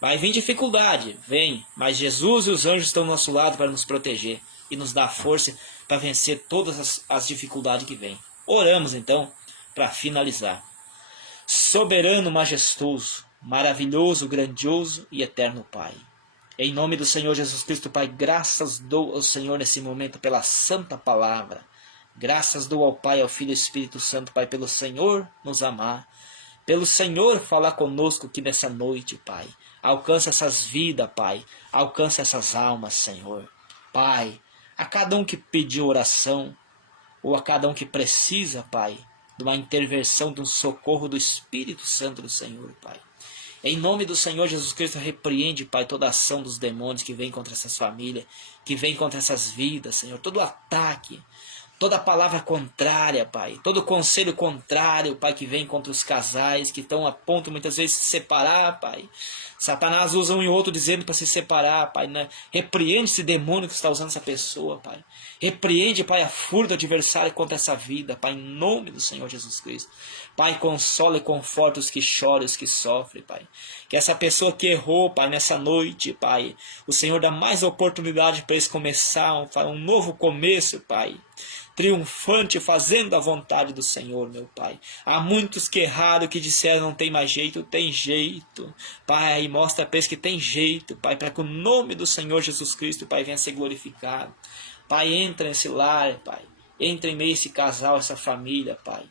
Vai vir dificuldade, vem, mas Jesus e os anjos estão do nosso lado para nos proteger e nos dar força para vencer todas as dificuldades que vêm. Oramos então para finalizar. Soberano, majestoso, maravilhoso, grandioso e eterno Pai. Em nome do Senhor Jesus Cristo, Pai, graças dou ao Senhor nesse momento pela santa palavra. Graças dou ao Pai, ao Filho e ao Espírito Santo, Pai, pelo Senhor nos amar. Pelo Senhor falar conosco aqui nessa noite, Pai. Alcança essas vidas, Pai. Alcança essas almas, Senhor. Pai, a cada um que pediu oração, ou a cada um que precisa, Pai, de uma intervenção, de um socorro do Espírito Santo do Senhor, Pai. Em nome do Senhor Jesus Cristo, repreende, Pai, toda a ação dos demônios que vem contra essas famílias, que vem contra essas vidas, Senhor. Todo ataque, toda palavra contrária, Pai. Todo conselho contrário, Pai, que vem contra os casais, que estão a ponto muitas vezes de se separar, Pai. Satanás usa um e outro dizendo para se separar, Pai. Né? Repreende esse demônio que está usando essa pessoa, Pai. Repreende, Pai, a fúria do adversário contra essa vida, Pai, em nome do Senhor Jesus Cristo. Pai, consola e conforta os que choram, os que sofrem, Pai. Que essa pessoa que errou, Pai, nessa noite, Pai, o Senhor dá mais oportunidade para eles começar um novo começo, Pai. Triunfante, fazendo a vontade do Senhor, meu Pai. Há muitos que erraram, que disseram não tem mais jeito, tem jeito. Pai, mostra para eles que tem jeito, Pai, para que o nome do Senhor Jesus Cristo, Pai, venha ser glorificado. Pai, entra nesse lar, Pai. Entra em meio a esse casal, essa família, Pai,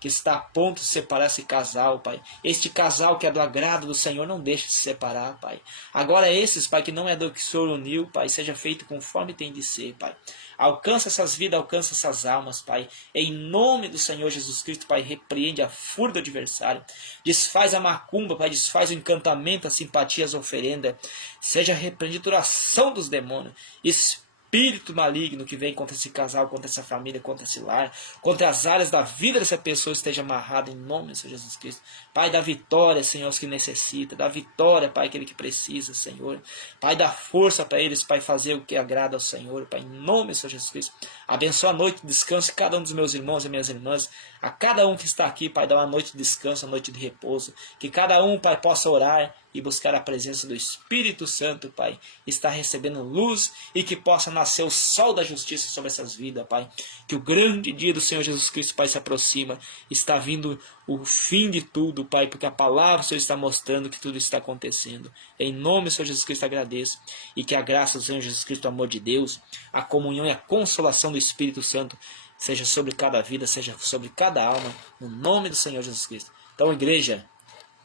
que está a ponto de separar esse casal, Pai. Este casal que é do agrado do Senhor, não deixe de se separar, Pai. Agora esses, Pai, que não é do que o Senhor uniu, Pai, seja feito conforme tem de ser, Pai. Alcança essas vidas, alcança essas almas, Pai. Em nome do Senhor Jesus Cristo, Pai, repreende a fúria do adversário. Desfaz a macumba, Pai, desfaz o encantamento, a simpatia, as oferendas. Seja repreendida toda a ação dos demônios. Espírito maligno que vem contra esse casal, contra essa família, contra esse lar, contra as áreas da vida dessa pessoa, esteja amarrado em nome do Senhor Jesus Cristo. Pai, dá vitória, Senhor, aos que necessitam. Dá vitória, Pai, aquele que precisa, Senhor. Pai, dá força para eles, Pai, fazer o que agrada ao Senhor, Pai, em nome do Senhor Jesus Cristo. Abençoa a noite de descanso de cada um dos meus irmãos e minhas irmãs. A cada um que está aqui, Pai, dá uma noite de descanso, uma noite de repouso. Que cada um, Pai, possa orar e buscar a presença do Espírito Santo, Pai. Está recebendo luz e que possa nascer o sol da justiça sobre essas vidas, Pai. Que o grande dia do Senhor Jesus Cristo, Pai, se aproxima. Está vindo o fim de tudo, Pai, porque a palavra do Senhor está mostrando que tudo está acontecendo. Em nome do Senhor Jesus Cristo agradeço. E que a graça do Senhor Jesus Cristo, o amor de Deus, a comunhão e a consolação do Espírito Santo seja sobre cada vida, seja sobre cada alma, no nome do Senhor Jesus Cristo. Então, igreja,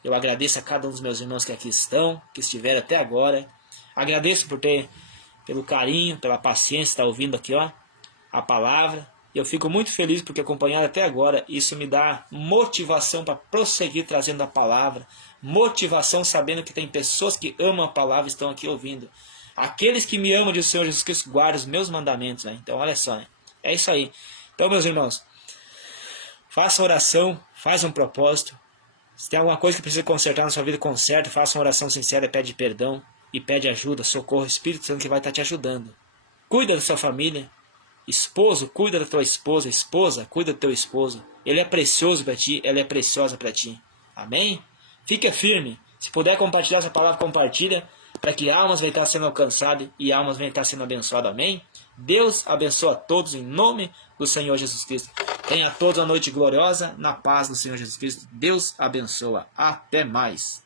eu agradeço a cada um dos meus irmãos que aqui estão, que estiveram até agora. Agradeço pelo carinho, pela paciência, estar ouvindo aqui, ó, a palavra. Eu fico muito feliz porque acompanharam até agora. Isso me dá motivação para prosseguir trazendo a palavra. Motivação sabendo que tem pessoas que amam a palavra e estão aqui ouvindo. Aqueles que me amam, diz o Senhor Jesus Cristo, guardam os meus mandamentos. Né? Então, olha só. Né? É isso aí. Então, meus irmãos, faça oração, faz um propósito. Se tem alguma coisa que precisa consertar na sua vida, conserta. Faça uma oração sincera, pede perdão e pede ajuda, socorro, Espírito Santo que vai estar te ajudando. Cuida da sua família. Esposo, cuida da tua esposa. Esposa, cuida do teu esposo. Ele é precioso para ti, ela é preciosa para ti. Amém? Fica firme. Se puder compartilhar essa palavra, compartilha, para que almas venham estar sendo alcançadas e almas venham estar sendo abençoadas. Amém? Deus abençoa a todos em nome do Senhor Jesus Cristo. Tenha todos uma noite gloriosa na paz do Senhor Jesus Cristo. Deus abençoa. Até mais.